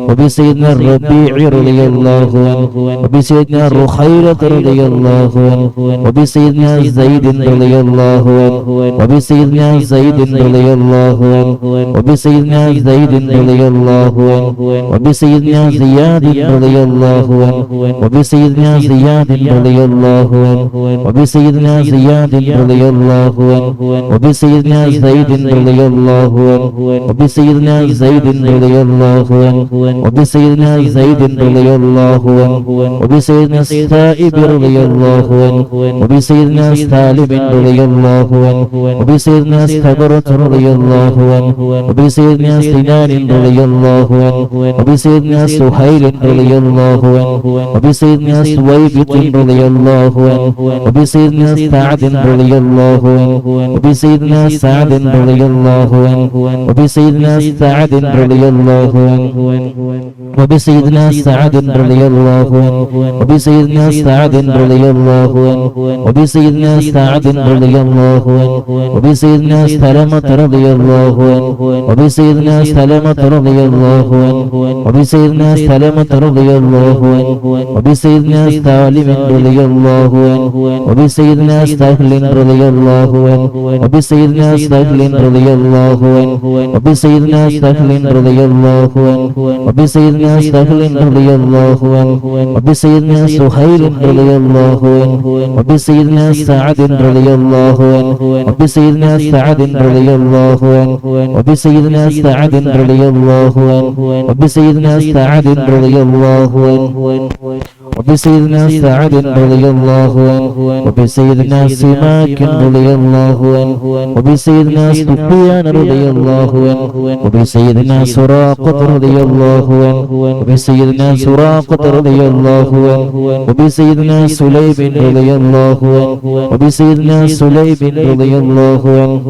وبسيدنا الربيع رضي الله عنه وبسيدنا الرخيرة رضي الله عنه وبسيدنا زيد رضي الله عنه وبسيدنا زيد رضي الله عنه وبسيدنا زيد رضي الله عنه وبسيدنا زياد رضي الله عنه وبسيدنا زياد رضي الله عنه وبسيدنا زياد رضي الله عنه وبسيدنا زيد رضي الله عنه وبسيدنا زيد رضي الله عنه وبسيدنا زيد رضي الله عنه وبسيدنا السائب رضي الله عنه وبسيدنا سالم رضي الله عنه وبسيدنا استبرة رضي الله عنه وبسيدنا سنان رضي الله عنه وبسيدنا سهيل رضي الله عنه وبسيدنا سويبط رضي الله عنه وبسيدنا سعد رضي الله عنه وبسيدنا سعد رضي الله عنه وبسيدنا سعد رضي الله عنه وبسيدنا سعد رضي الله عنه وبسيدنا سعد رضي الله عنه وبسيدنا سعد رضي الله عنه وبسيدنا سلمة رضي الله عنه وبسيدنا سلمة رضي الله عنه وبسيدنا سلمة رضي الله عنه وبسيدنا سالم رضي الله عنه وبسيدنا سهل رضي الله عنه وبسيدنا سهل رضي الله عنه وبسيدنا سهل رضي الله عنه وبسيدنا سهل رضي الله عنه وبسيدنا سهيل رضي الله عنه وبسيدنا سعد رضي الله عنه وبسيدنا سعد رضي الله عنه وبسيدنا سعد رضي الله عنه وبسيدنا سعد رضي الله عنه وبسيدنا سعد رضي الله عنه وبسيدنا سماك رضي الله عنه وبسيدنا سفيان رضي الله عنه وبسيدنا سراقة رضي الله عنه وبسيدنا سراقة رضي الله عنه وبسيدنا سليم رضي الله عنه وبسيدنا سليم رضي الله عنه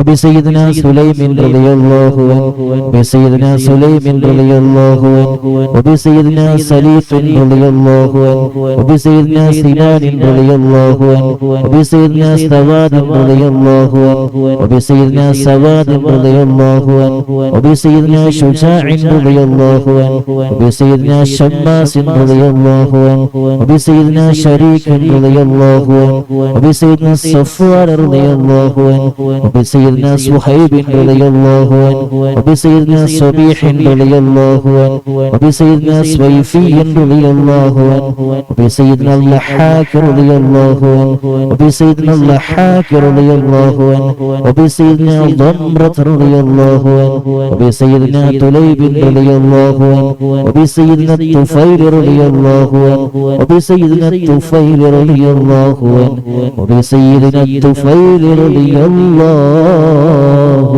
وبسيدنا سليم رضي الله عنه وبسيدنا سليم رضي الله عنه وبسيدنا سليف رضي الله عنه وبسيدنا سنان رضي الله عنه وبسيدنا سواد رضي الله عنه وبسيدنا سواد رضي الله عنه وبسيدنا شجاع رضي الله عنه وبسيدنا شماس رضي الله عنه وبسيدنا شريك رضي الله عنه وبسيدنا الصفوان رضي الله عنه وبسيدنا صهيب رضي الله عنه وبسيدنا صبيح رضي الله عنه وبسيدنا سويفي رضي الله عنه وبسيدنا اللحاك رضي الله عنه وبسيدنا اللحاك رضي الله عنه وبسيدنا ضمرة رضي الله عنه وبسيدنا تليب رضي الله عنه وبسيدنا الطفيل رضي الله عنه وبسيدنا الطفيل رضي الله عنه وبسيدنا الطفيل رضي الله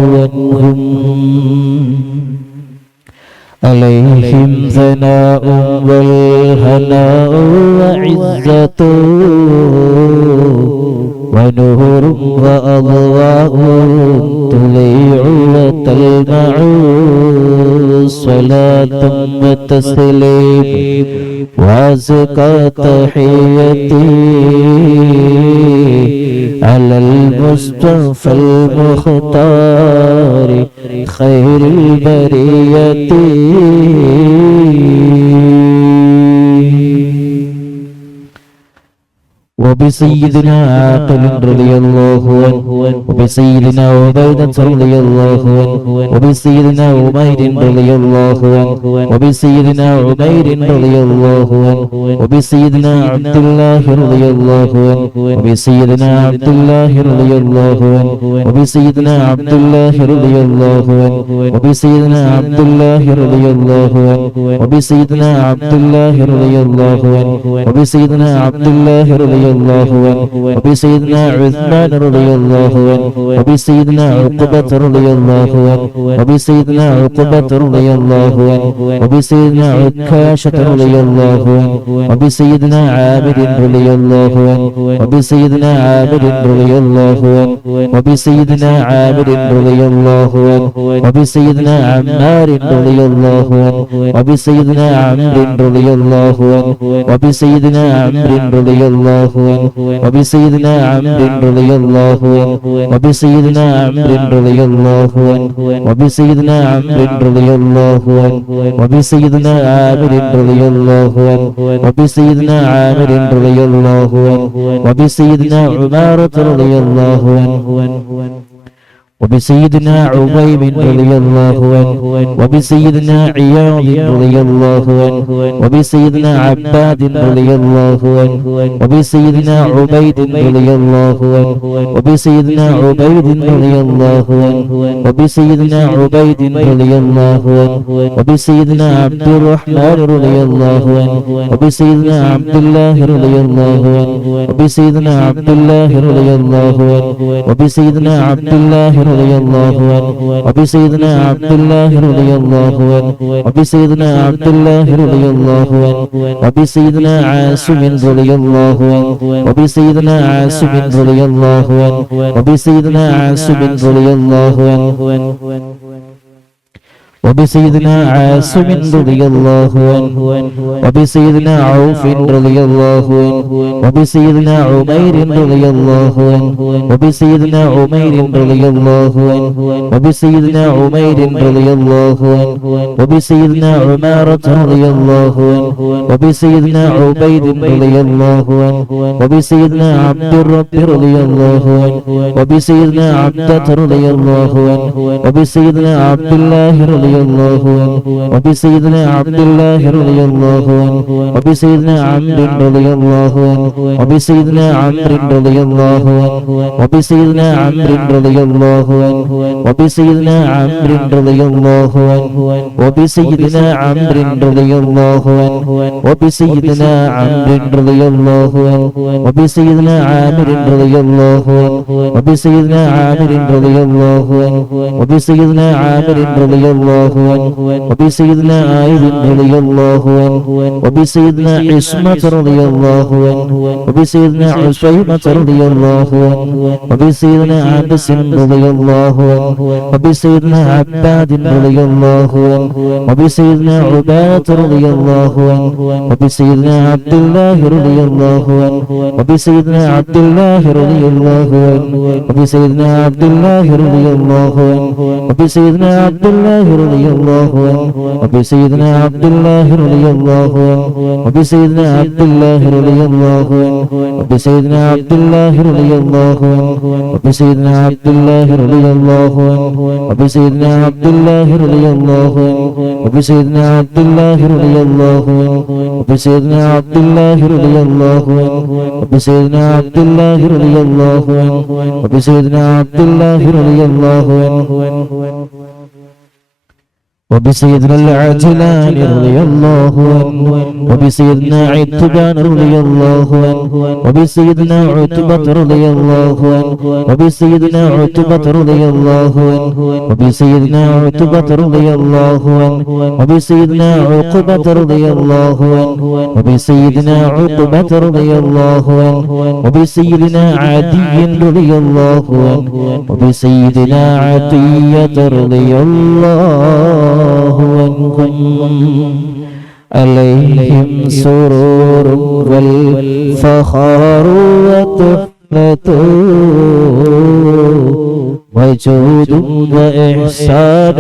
عنهم عليهم ثناء والهناء وعزة ونور وأضواء تليع وتلمع صلاة وتسليم وأزكى تحيتي على المصطفى المختار خير البرية وبسيدنا عاقل رضي الله عنه وبسيدنا عبيدة رضي الله عنه وبسيدنا عمير رضي الله عنه وبسيدنا عمير رضي الله عنه وبسيدنا عبد الله رضي الله عنه وبسيدنا عبد الله رضي الله عنه وبسيدنا عبد الله رضي الله عنه وبسيدنا عبد الله رضي الله عنه وبسيدنا عبد الله رضي الله عنه وبسيدنا عبد الله رضي الله عنه وبسيدنا عثمان رضي الله عنه وبسيدنا عقبة رضي الله عنه وبسيدنا عقبة رضي الله عنه وبسيدنا عكاشة رضي الله عنه وبسيدنا عامر رضي الله عنه وبسيدنا عامر رضي الله عنه وبسيدنا عامر رضي الله عنه وبسيدنا عمار رضي الله عنه وبسيدنا عمرو رضي الله عنه وبسيدنا عمرو رضي الله عنه وبسيدنا عمرو رضي الله عنه وبسيدنا عمرو رضي الله عنه وبسيدنا عمرو رضي الله عنه وبسيدنا عامر رضي الله عنه وبسيدنا عامر رضي الله عنه وبسيدنا عمارة رضي الله عنه وبسيدنا عبيب رضي الله عنه وبسيدنا عياض رضي الله عنه وبسيدنا عباد رضي الله عنه وبسيدنا عبيد رضي الله عنه وبسيدنا عبيد رضي الله عنه وبسيدنا عبيد رضي الله عنه وبسيدنا عبد الرحمن رضي الله عنه وبسيدنا عبد الله رضي الله عنه وبسيدنا عبد الله رضي الله عنه وبسيدنا عبد الله رضي الله عنه وبسيدنا عبد الله رضي الله عنه وبسيدنا عبد الله رضي الله عنه وبسيدنا عاصم رضي الله عنه وبسيدنا عاصم رضي الله عنه وبسيدنا عاصم رضي الله عنه وبسيدنا عاصم رضي الله عنه وبسيدنا عوف رضي الله عنه وبسيدنا عمير رضي الله عنه وبسيدنا عمير رضي الله عنه وبسيدنا عمير رضي الله عنه وبسيدنا عمارة رضي الله عنه وبسيدنا عبيد رضي الله عنه وبسيدنا عبد الرب رضي الله عنه وبسيدنا عبدة رضي الله عنه وبسيدنا عبد الله رضي الله عنه وبسيدنا عبد الله رضي الله عنه وبسيدنا عمرو رضي الله عنه وبسيدنا عمرو رضي الله عنه وبسيدنا عمرو رضي الله عنه وبسيدنا عمرو رضي الله عنه وبسيدنا عمرو رضي الله عنه وبسيدنا عمرو رضي الله عنه وبسيدنا عامر رضي الله عنه وبسيدنا عامر رضي الله عنه وبسيدنا عامر رضي الله عنه وبسيدنا عائذ رضي الله عنه وبسيدنا عصمة رضي الله عنه وبسيدنا عصيمة رضي الله عنه وبسيدنا عبس رضي الله عنه وبسيدنا عباد رضي الله عنه وبسيدنا عبادة رضي الله عنه وبسيدنا عبد الله رضي الله عنه وبسيدنا عبد الله رضي الله عنه وبسيدنا عبد الله رضي الله عنه وبسيدنا عبد الله رضي الله عنه وبسيدنا عبد الله رضي الله عنه وبسيدنا عبد الله رضي الله عنه وبسيدنا عبد الله رضي الله عنه وبسيدنا عبد الله رضي الله عنه وبسيدنا عبد الله رضي الله عنه وبسيدنا عبد الله رضي الله عنه وبسيدنا عبد الله رضي الله عنه وبسيدنا عبد الله رضي الله عنه وبسيدنا عبد الله رضي الله عنه وبسيدنا العجلان رضي الله عنه وبسيدنا عتبان رضي الله عنه وبسيدنا عتبة رضي الله عنه وبسيدنا عتبة رضي الله عنه وبسيدنا عتبة رضي الله عنه وبسيدنا عقبة رضي الله عنه وبسيدنا عقبة رضي الله عنه وبسيدنا عدي رضي الله عنه وبسيدنا عطية رضي الله عنهم عليهم سرور والفخر وتحفة وجود وإحسان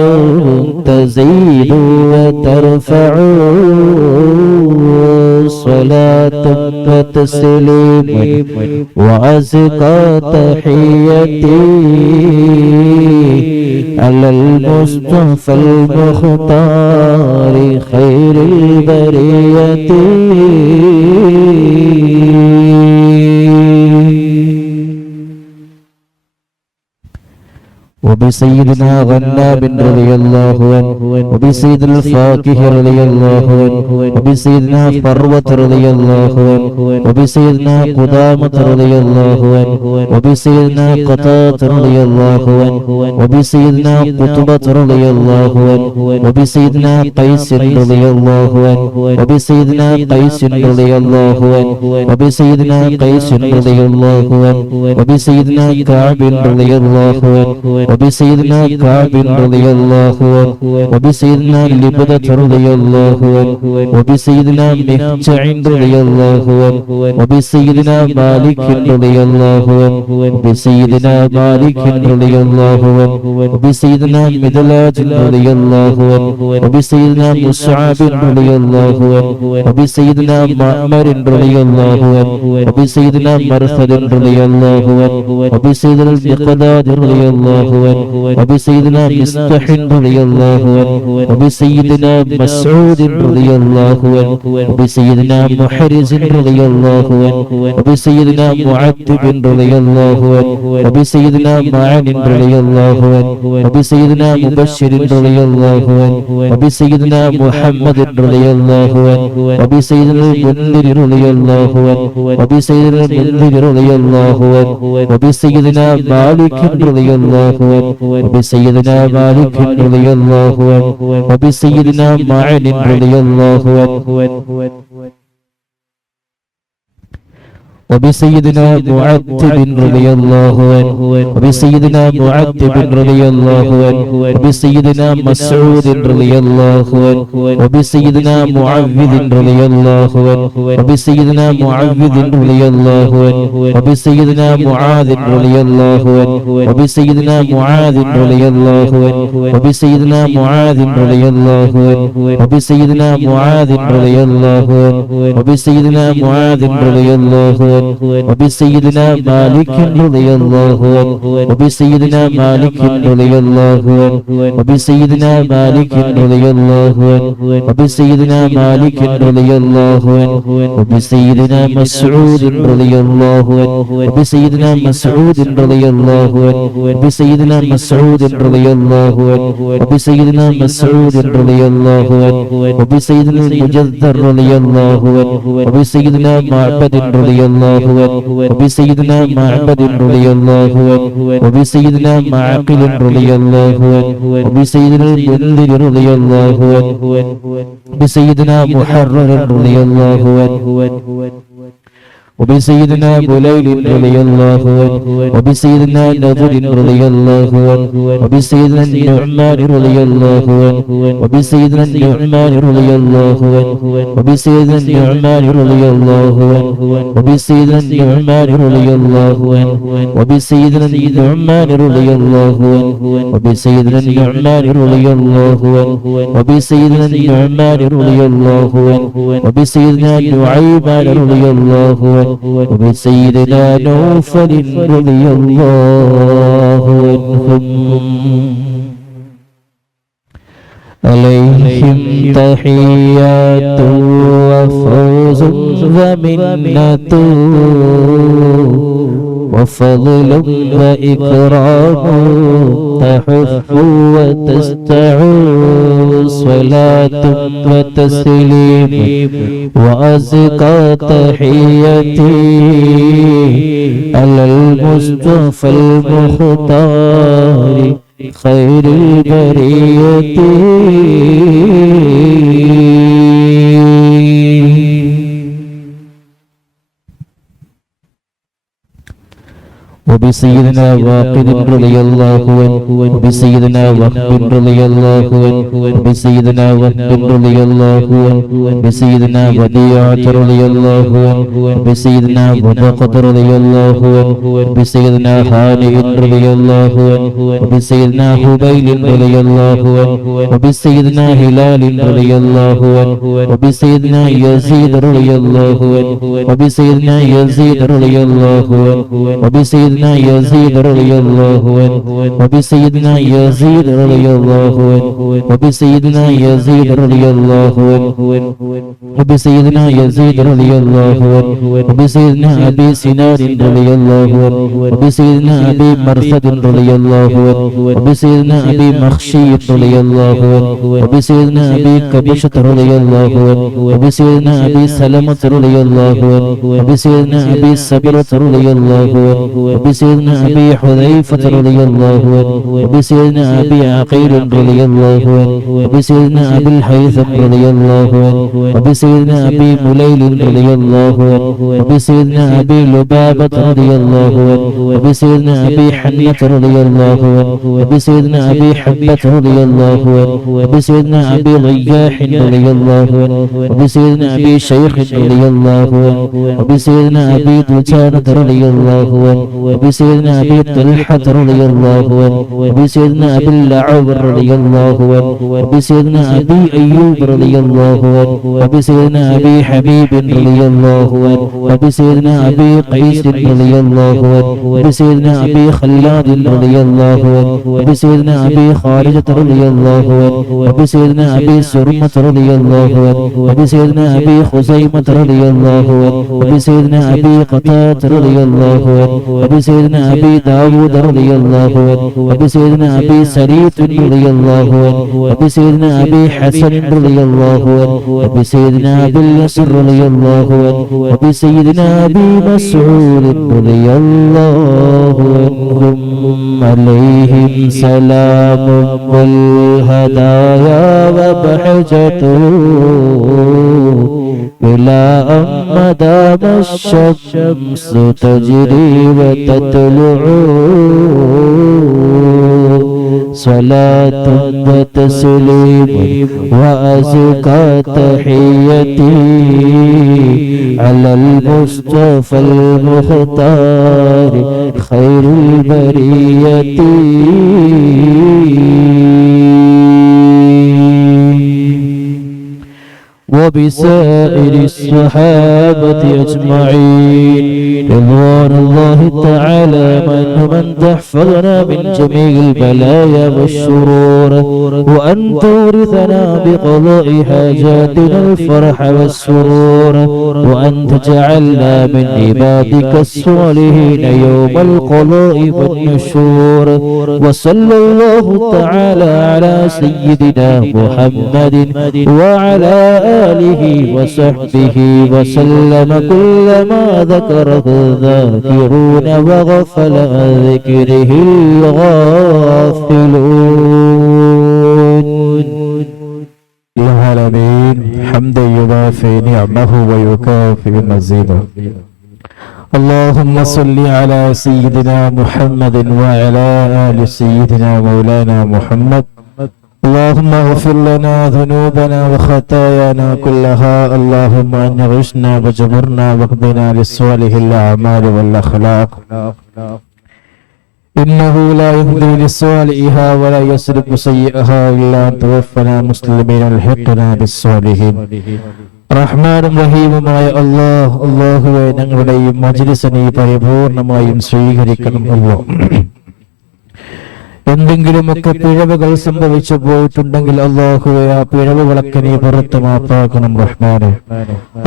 تزيد وترفع صلاة وتسليم وأزكى تحيتي على المصطفى المختار خير البرية وبسيدنا غنام رضي الله عنه وبسيدنا الفاكه رضي الله عنه وبسيدنا فروة رضي الله عنه وبسيدنا قدامة رضي الله عنه وبسيدنا قطاة رضي الله عنه وبسيدنا قطبة رضي الله عنه وبسيدنا قيس رضي الله عنه وبسيدنا قيس رضي الله عنه وبسيدنا قيس رضي الله عنه وبسيدنا كعب رضي الله عنه وبسيدنا كعب رضي الله عنه وبسيدنا لبدة رضي الله عنه وبسيدنا مهجع رضي الله عنه وبسيدنا مالك رضي الله عنه وبسيدنا مالك رضي الله عنه وبسيدنا مدلاج رضي الله عنه وبسيدنا مصعب رضي الله عنه وبسيدنا مأمر رضي الله عنه وبسيدنا مرثد رضي الله عنه وبسيدنا المقداد رضي الله عنه وبسيدنا مستح رضي الله عنه وبسيدنا مسعود رضي الله عنه وبسيدنا محرز رضي الله عنه وبسيدنا معتب رضي الله عنه وبسيدنا معن رضي الله عنه وبسيدنا مبشر رضي الله عنه وبسيدنا محمد رضي الله عنه وبسيدنا المنذر رضي الله عنه وبسيدنا المنذر رضي الله عنه وبسيدنا مالك رضي الله عنه وبسيدنا مالك رضي الله عنه وبسيدنا معن رضي الله عنه وبسيدنا معتب رضي الله عنه وبسيدنا معتب رضي الله عنه وبسيدنا مسعود رضي الله عنه وبسيدنا معوذ رضي الله عنه وبسيدنا معوذ رضي الله عنه وبسيدنا معاذ رضي الله عنه وبسيدنا معاذ رضي الله عنه وبسيدنا معاذ رضي الله عنه وبسيدنا معاذ رضي الله عنه وبسيدنا معاذ رضي الله عنه وبسيدنا مالك رضي الله عنه وبسيدنا مالك رضي الله عنه وبسيدنا مالك رضي الله عنه وبسيدنا مالك رضي الله عنه وبسيدنا مسعود رضي الله عنه وبسيدنا مسعود رضي الله عنه وبسيدنا مسعود رضي الله عنه وبسيدنا مسعود رضي الله عنه وبسيدنا المجذر رضي الله عنه وبسيدنا معبد رضي الله عنه وبسيدنا معبد رضي الله عنه وبسيدنا معقل رضي الله عنه وبسيدنا المنذر رضي الله عنه وبسيدنا محرر رضي الله عنه وبسيدنا بليل رضي الله عنه وبسيدنا نضر رضي الله عنه وبسيدنا النعمان رضي الله عنه وبسيدنا النعمان رضي الله عنه وبسيدنا النعمان رضي الله عنه وبسيدنا النعمان رضي الله عنه وبسيدنا النعمان رضي الله عنه وبسيدنا النعمان رضي الله عنه وبسيدنا النعمان رضي الله عنه وبسيدنا نعيمان رضي الله عنه وبسيدنا نوفل رضي الله عنهم عليهم تحيات وفوز ومنة وفضل وإكرام تحف وتستعوذ صلاة وتسليم وأزكى تحيتي على المصطفى المختار خير البرية وبسيدنا واقد رضي الله عنه وبسيدنا وهب رضي الله عنه وبسيدنا وهب رضي الله عنه وبسيدنا وديعة رضي الله عنه وبسيدنا ودقة رضي الله عنه وبسيدنا هانئ رضي الله عنه وبسيدنا هبيل رضي الله عنه وبسيدنا هلال رضي الله عنه وبسيدنا يزيد رضي الله عنه وبسيدنا يزيد رضي الله عنه وبسيدنا يزيد رضي الله عنه وبسيدنا يزيد رضي الله عنه وبسيدنا يزيد رضي الله عنه وبسيدنا يزيد رضي الله عنه وبسيدنا أبي سنان رضي الله عنه وبسيدنا أبي مرثد رضي الله عنه وبسيدنا أبي مخشي رضي الله عنه وبسيدنا أبي كبشة رضي الله عنه وبسيدنا أبي سلمة رضي الله عنه وبسيدنا أبي صبرة رضي الله عنه وبسيدنا أبي حذيفة رضي الله عنه وبسيدنا أبي عقيل رضي الله عنه وبسيدنا أبي الهيثم رضي الله عنه وبسيدنا أبي مليل رضي الله عنه وبسيدنا أبي لبابة رضي الله عنه وبسيدنا أبي حنة رضي الله عنه وبسيدنا أبي حبة رضي الله عنه وبسيدنا أبي ضياح رضي الله عنه وبسيدنا أبي شيخ رضي الله عنه وبسيدنا أبي دجانة رضي الله عنه وبسيدنا أبي طلحة رضي الله عنه وبسيدنا أبي الأعور رضي الله عنه وبسيدنا أبي أيوب رضي الله عنه وبسيدنا أبي حبيب رضي الله عنه وبسيدنا أبي قيس رضي الله عنه وبسيدنا أبي خلاد رضي الله عنه وبسيدنا أبي خارجة رضي الله عنه وبسيدنا أبي سرمة رضي الله عنه وبسيدنا أبي خزيمة رضي الله عنه وبسيدنا أبي قتادة رضي الله عنه وبسيدنا أبي داود رضي الله عنه وبسيدنا أبي سريت رضي الله عنه وبسيدنا أبي حسن رضي الله عنه وبسيدنا أبي اليسر رضي الله عنه وبسيدنا أبي مسعود رضي الله عنهم عليهم سلام والهدايا وبحجته إلى أن مدام الشمس تجري وتطلع صلاة وتسليم وأزكى تحيتي على المصطفى المختار خير البرية وبسائر الصحابة أجمعين رضوان الله تعالى من تحفظنا من جميع البلايا والشرور وأن تورثنا بقضاء حاجاتنا الفرح والسرور وأن تجعلنا من عبادك الصالحين يوم القضاء والنشور وصلى الله تعالى على سيدنا محمد وعلى آله وصحبه وسلم كلما ذكره الذاكرون وغفل عن ذكره الغافلون العالمين حمدا يضافي نعمه ويكافئ مزيده اللهم صل على سيدنا محمد وعلى آل سيدنا مولانا محمد اللهم اغفر لنا ذنوبنا وخطايانا كلها اللهم أن غشنا وجبرنا واهدنا للصالح الأعمال والأخلاق إنه لا يهدي لصالحها ولا يسلك سيئها إلا أن توفنا مسلمين الحقنا بالصالحين റഹ്മാനും റഹീമുമായ അല്ലാഹുവേ ഞങ്ങളുടെ ഈ മജ്‌ലിസിനെ പരിപൂർണമായും സ്വീകരിക്കണം അല്ലാഹ് എന്തെങ്കിലുമൊക്കെ പിഴവുകൾ സംഭവിച്ചു പോയിട്ടുണ്ടെങ്കിൽ അല്ലാഹുവേ ആ പിഴവുകളൊക്കെ നീ പുറത്ത് മാപ്പാക്കണം റഹ്മാനെ.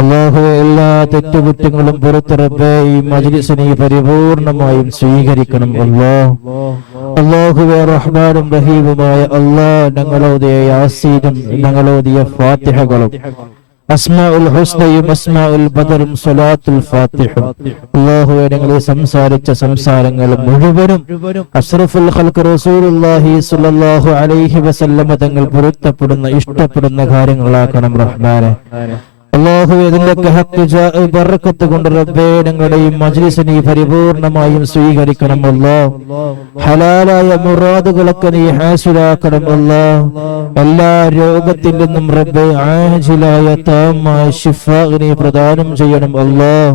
അല്ലാഹുവേ എല്ലാ തെറ്റുകുറ്റങ്ങളും പുറത്ത് റബ്ബേ ഈ മജ്ലിസ് നീ പരിപൂർണമായും സ്വീകരിക്കണം അല്ലാഹുവേ. റഹ്മാനും റഹീമുമായ അല്ലാഹ്, ഞങ്ങളോദിയ യാസീനും ഞങ്ങളോദിയ ഫാത്തിഹകളും അസ്മാഉൽ ഹുസ്നയും അസ്മാഉൽ ബദറും സ്വലാത്തുൽ ഫാത്തിഹും അല്ലാഹുവേ ഞങ്ങളെ സംസാരിച്ച സംസാരങ്ങൾ മുഴുവനും അഷ്റഫുൽ ഖൽഖ് റസൂലുള്ളാഹി സ്വല്ലല്ലാഹു അലൈഹി വസല്ലം തങ്ങൾ പൊരുത്തപ്പെടുന്ന ഇഷ്ടപ്പെടുന്ന കാര്യങ്ങളാക്കണം റഹ്മാനെ. അല്ലാഹുവേ ഇതിന്റെയൊക്കെ ഹഖ് ജാഅ ബറക്കത്ത് കൊണ്ട് റബ്ബേ ഞങ്ങളുടെ ഈ മജ്ലിസ് നീ പരിപൂർണമായും സ്വീകരിക്കണം അല്ലാഹ്. ഹലാലായ മുറാദുകളൊക്കെ നീ ഹാസിലാക്കണം അല്ലാഹ്. എല്ലാ രോഗത്തിൽ നിന്നും റബ്ബേ ആജിലായ താമായ ശിഫാ നീ പ്രദാനം ചെയ്യണം അല്ലാഹ്.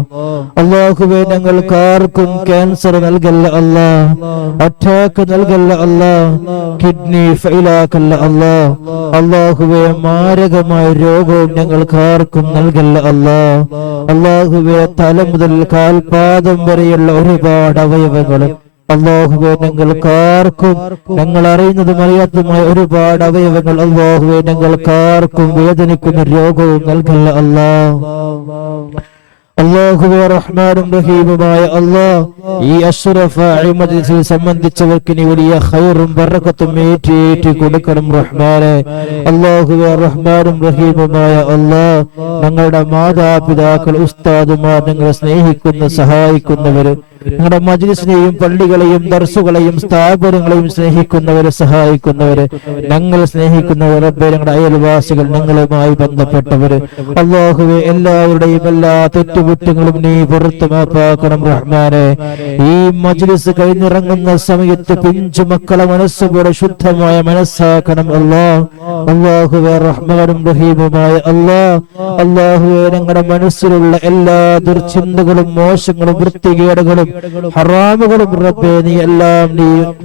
അല്ലാഹുവേ ഞങ്ങൾക്കാർക്കും ക്യാൻസർ നൽകല്ല അല്ലാഹ്, അറ്റാക്ക് നൽകല്ല അല്ലാഹ്, കിഡ്നി ഫെയിലാക്കല്ല അല്ലാഹ്. അല്ലാഹുവേ മാരകമായ രോഗവും ഞങ്ങൾക്കാർക്കും നൽകല്ല അല്ലാഹ്. അല്ലാഹുവേ തല മുതൽ കാൽപാദം വരെയുള്ള ഒരുപാട് അവയവങ്ങളും അല്ലാഹുവേ ഞങ്ങൾക്കാർക്കും, ഞങ്ങൾ അറിയുന്നതും അറിയാത്തതുമായ ഒരുപാട് അവയവങ്ങൾ അല്ലാഹുവേ ഞങ്ങൾക്കാർക്കും വേദനിക്കുന്ന രോഗവും നൽകല്ല അല്ലാഹ്. അല്ലാഹുവേ റഹ്മാനും റഹീമുമായ അല്ലാഹ്, ഈ അഷ്റഫായ മജ്ലിസിൽ സംബന്ധിച്ചവർക്ക് നീ വലിയ ഖൈറും ബറക്കത്തും ഏറ്റി കൊടുക്കണം റഹ്മാനെ. അല്ലാഹുവേ റഹ്മാനും റഹീമുമായ അല്ലാഹ്, ഞങ്ങളുടെ മാതാപിതാക്കൾ, ഉസ്താദുമാർ, ഞങ്ങളെ സ്നേഹിക്കുന്ന സഹായിക്കുന്നവര്, ഞങ്ങളുടെ മജ്ലിസിനെയും പള്ളികളെയും ദർസുകളെയും സ്ഥാപനങ്ങളെയും സ്നേഹിക്കുന്നവരെ സഹായിക്കുന്നവര്, ഞങ്ങൾ സ്നേഹിക്കുന്നവർ റബ്ബേ, ഞങ്ങളുടെ അയൽവാസികൾ, ഞങ്ങളുമായി ബന്ധപ്പെട്ടവര് അല്ലാഹുവേ എല്ലാവരുടെയും എല്ലാ തെറ്റുകുറ്റങ്ങളും നീ പുറത്തു മാപ്പാക്കണം റഹ്മാനെ. ഈ മജ്ലിസ് കഴിഞ്ഞിറങ്ങുന്ന സമയത്ത് പിഞ്ചു മക്കളെ മനസ്സുപോലെ ശുദ്ധമായ മനസ്സാക്കണം അല്ലാഹ്. അല്ലാഹുവേ റഹ്മാനും റഹീമുമായ അല്ലാഹ്, അല്ലാഹുവേ ഞങ്ങളുടെ മനസ്സിലുള്ള എല്ലാ ദുർചിന്തകളും മോശങ്ങളും വൃത്തികേടുകളും ഹറാമുകളും റബ്ബേ നീ എല്ലാം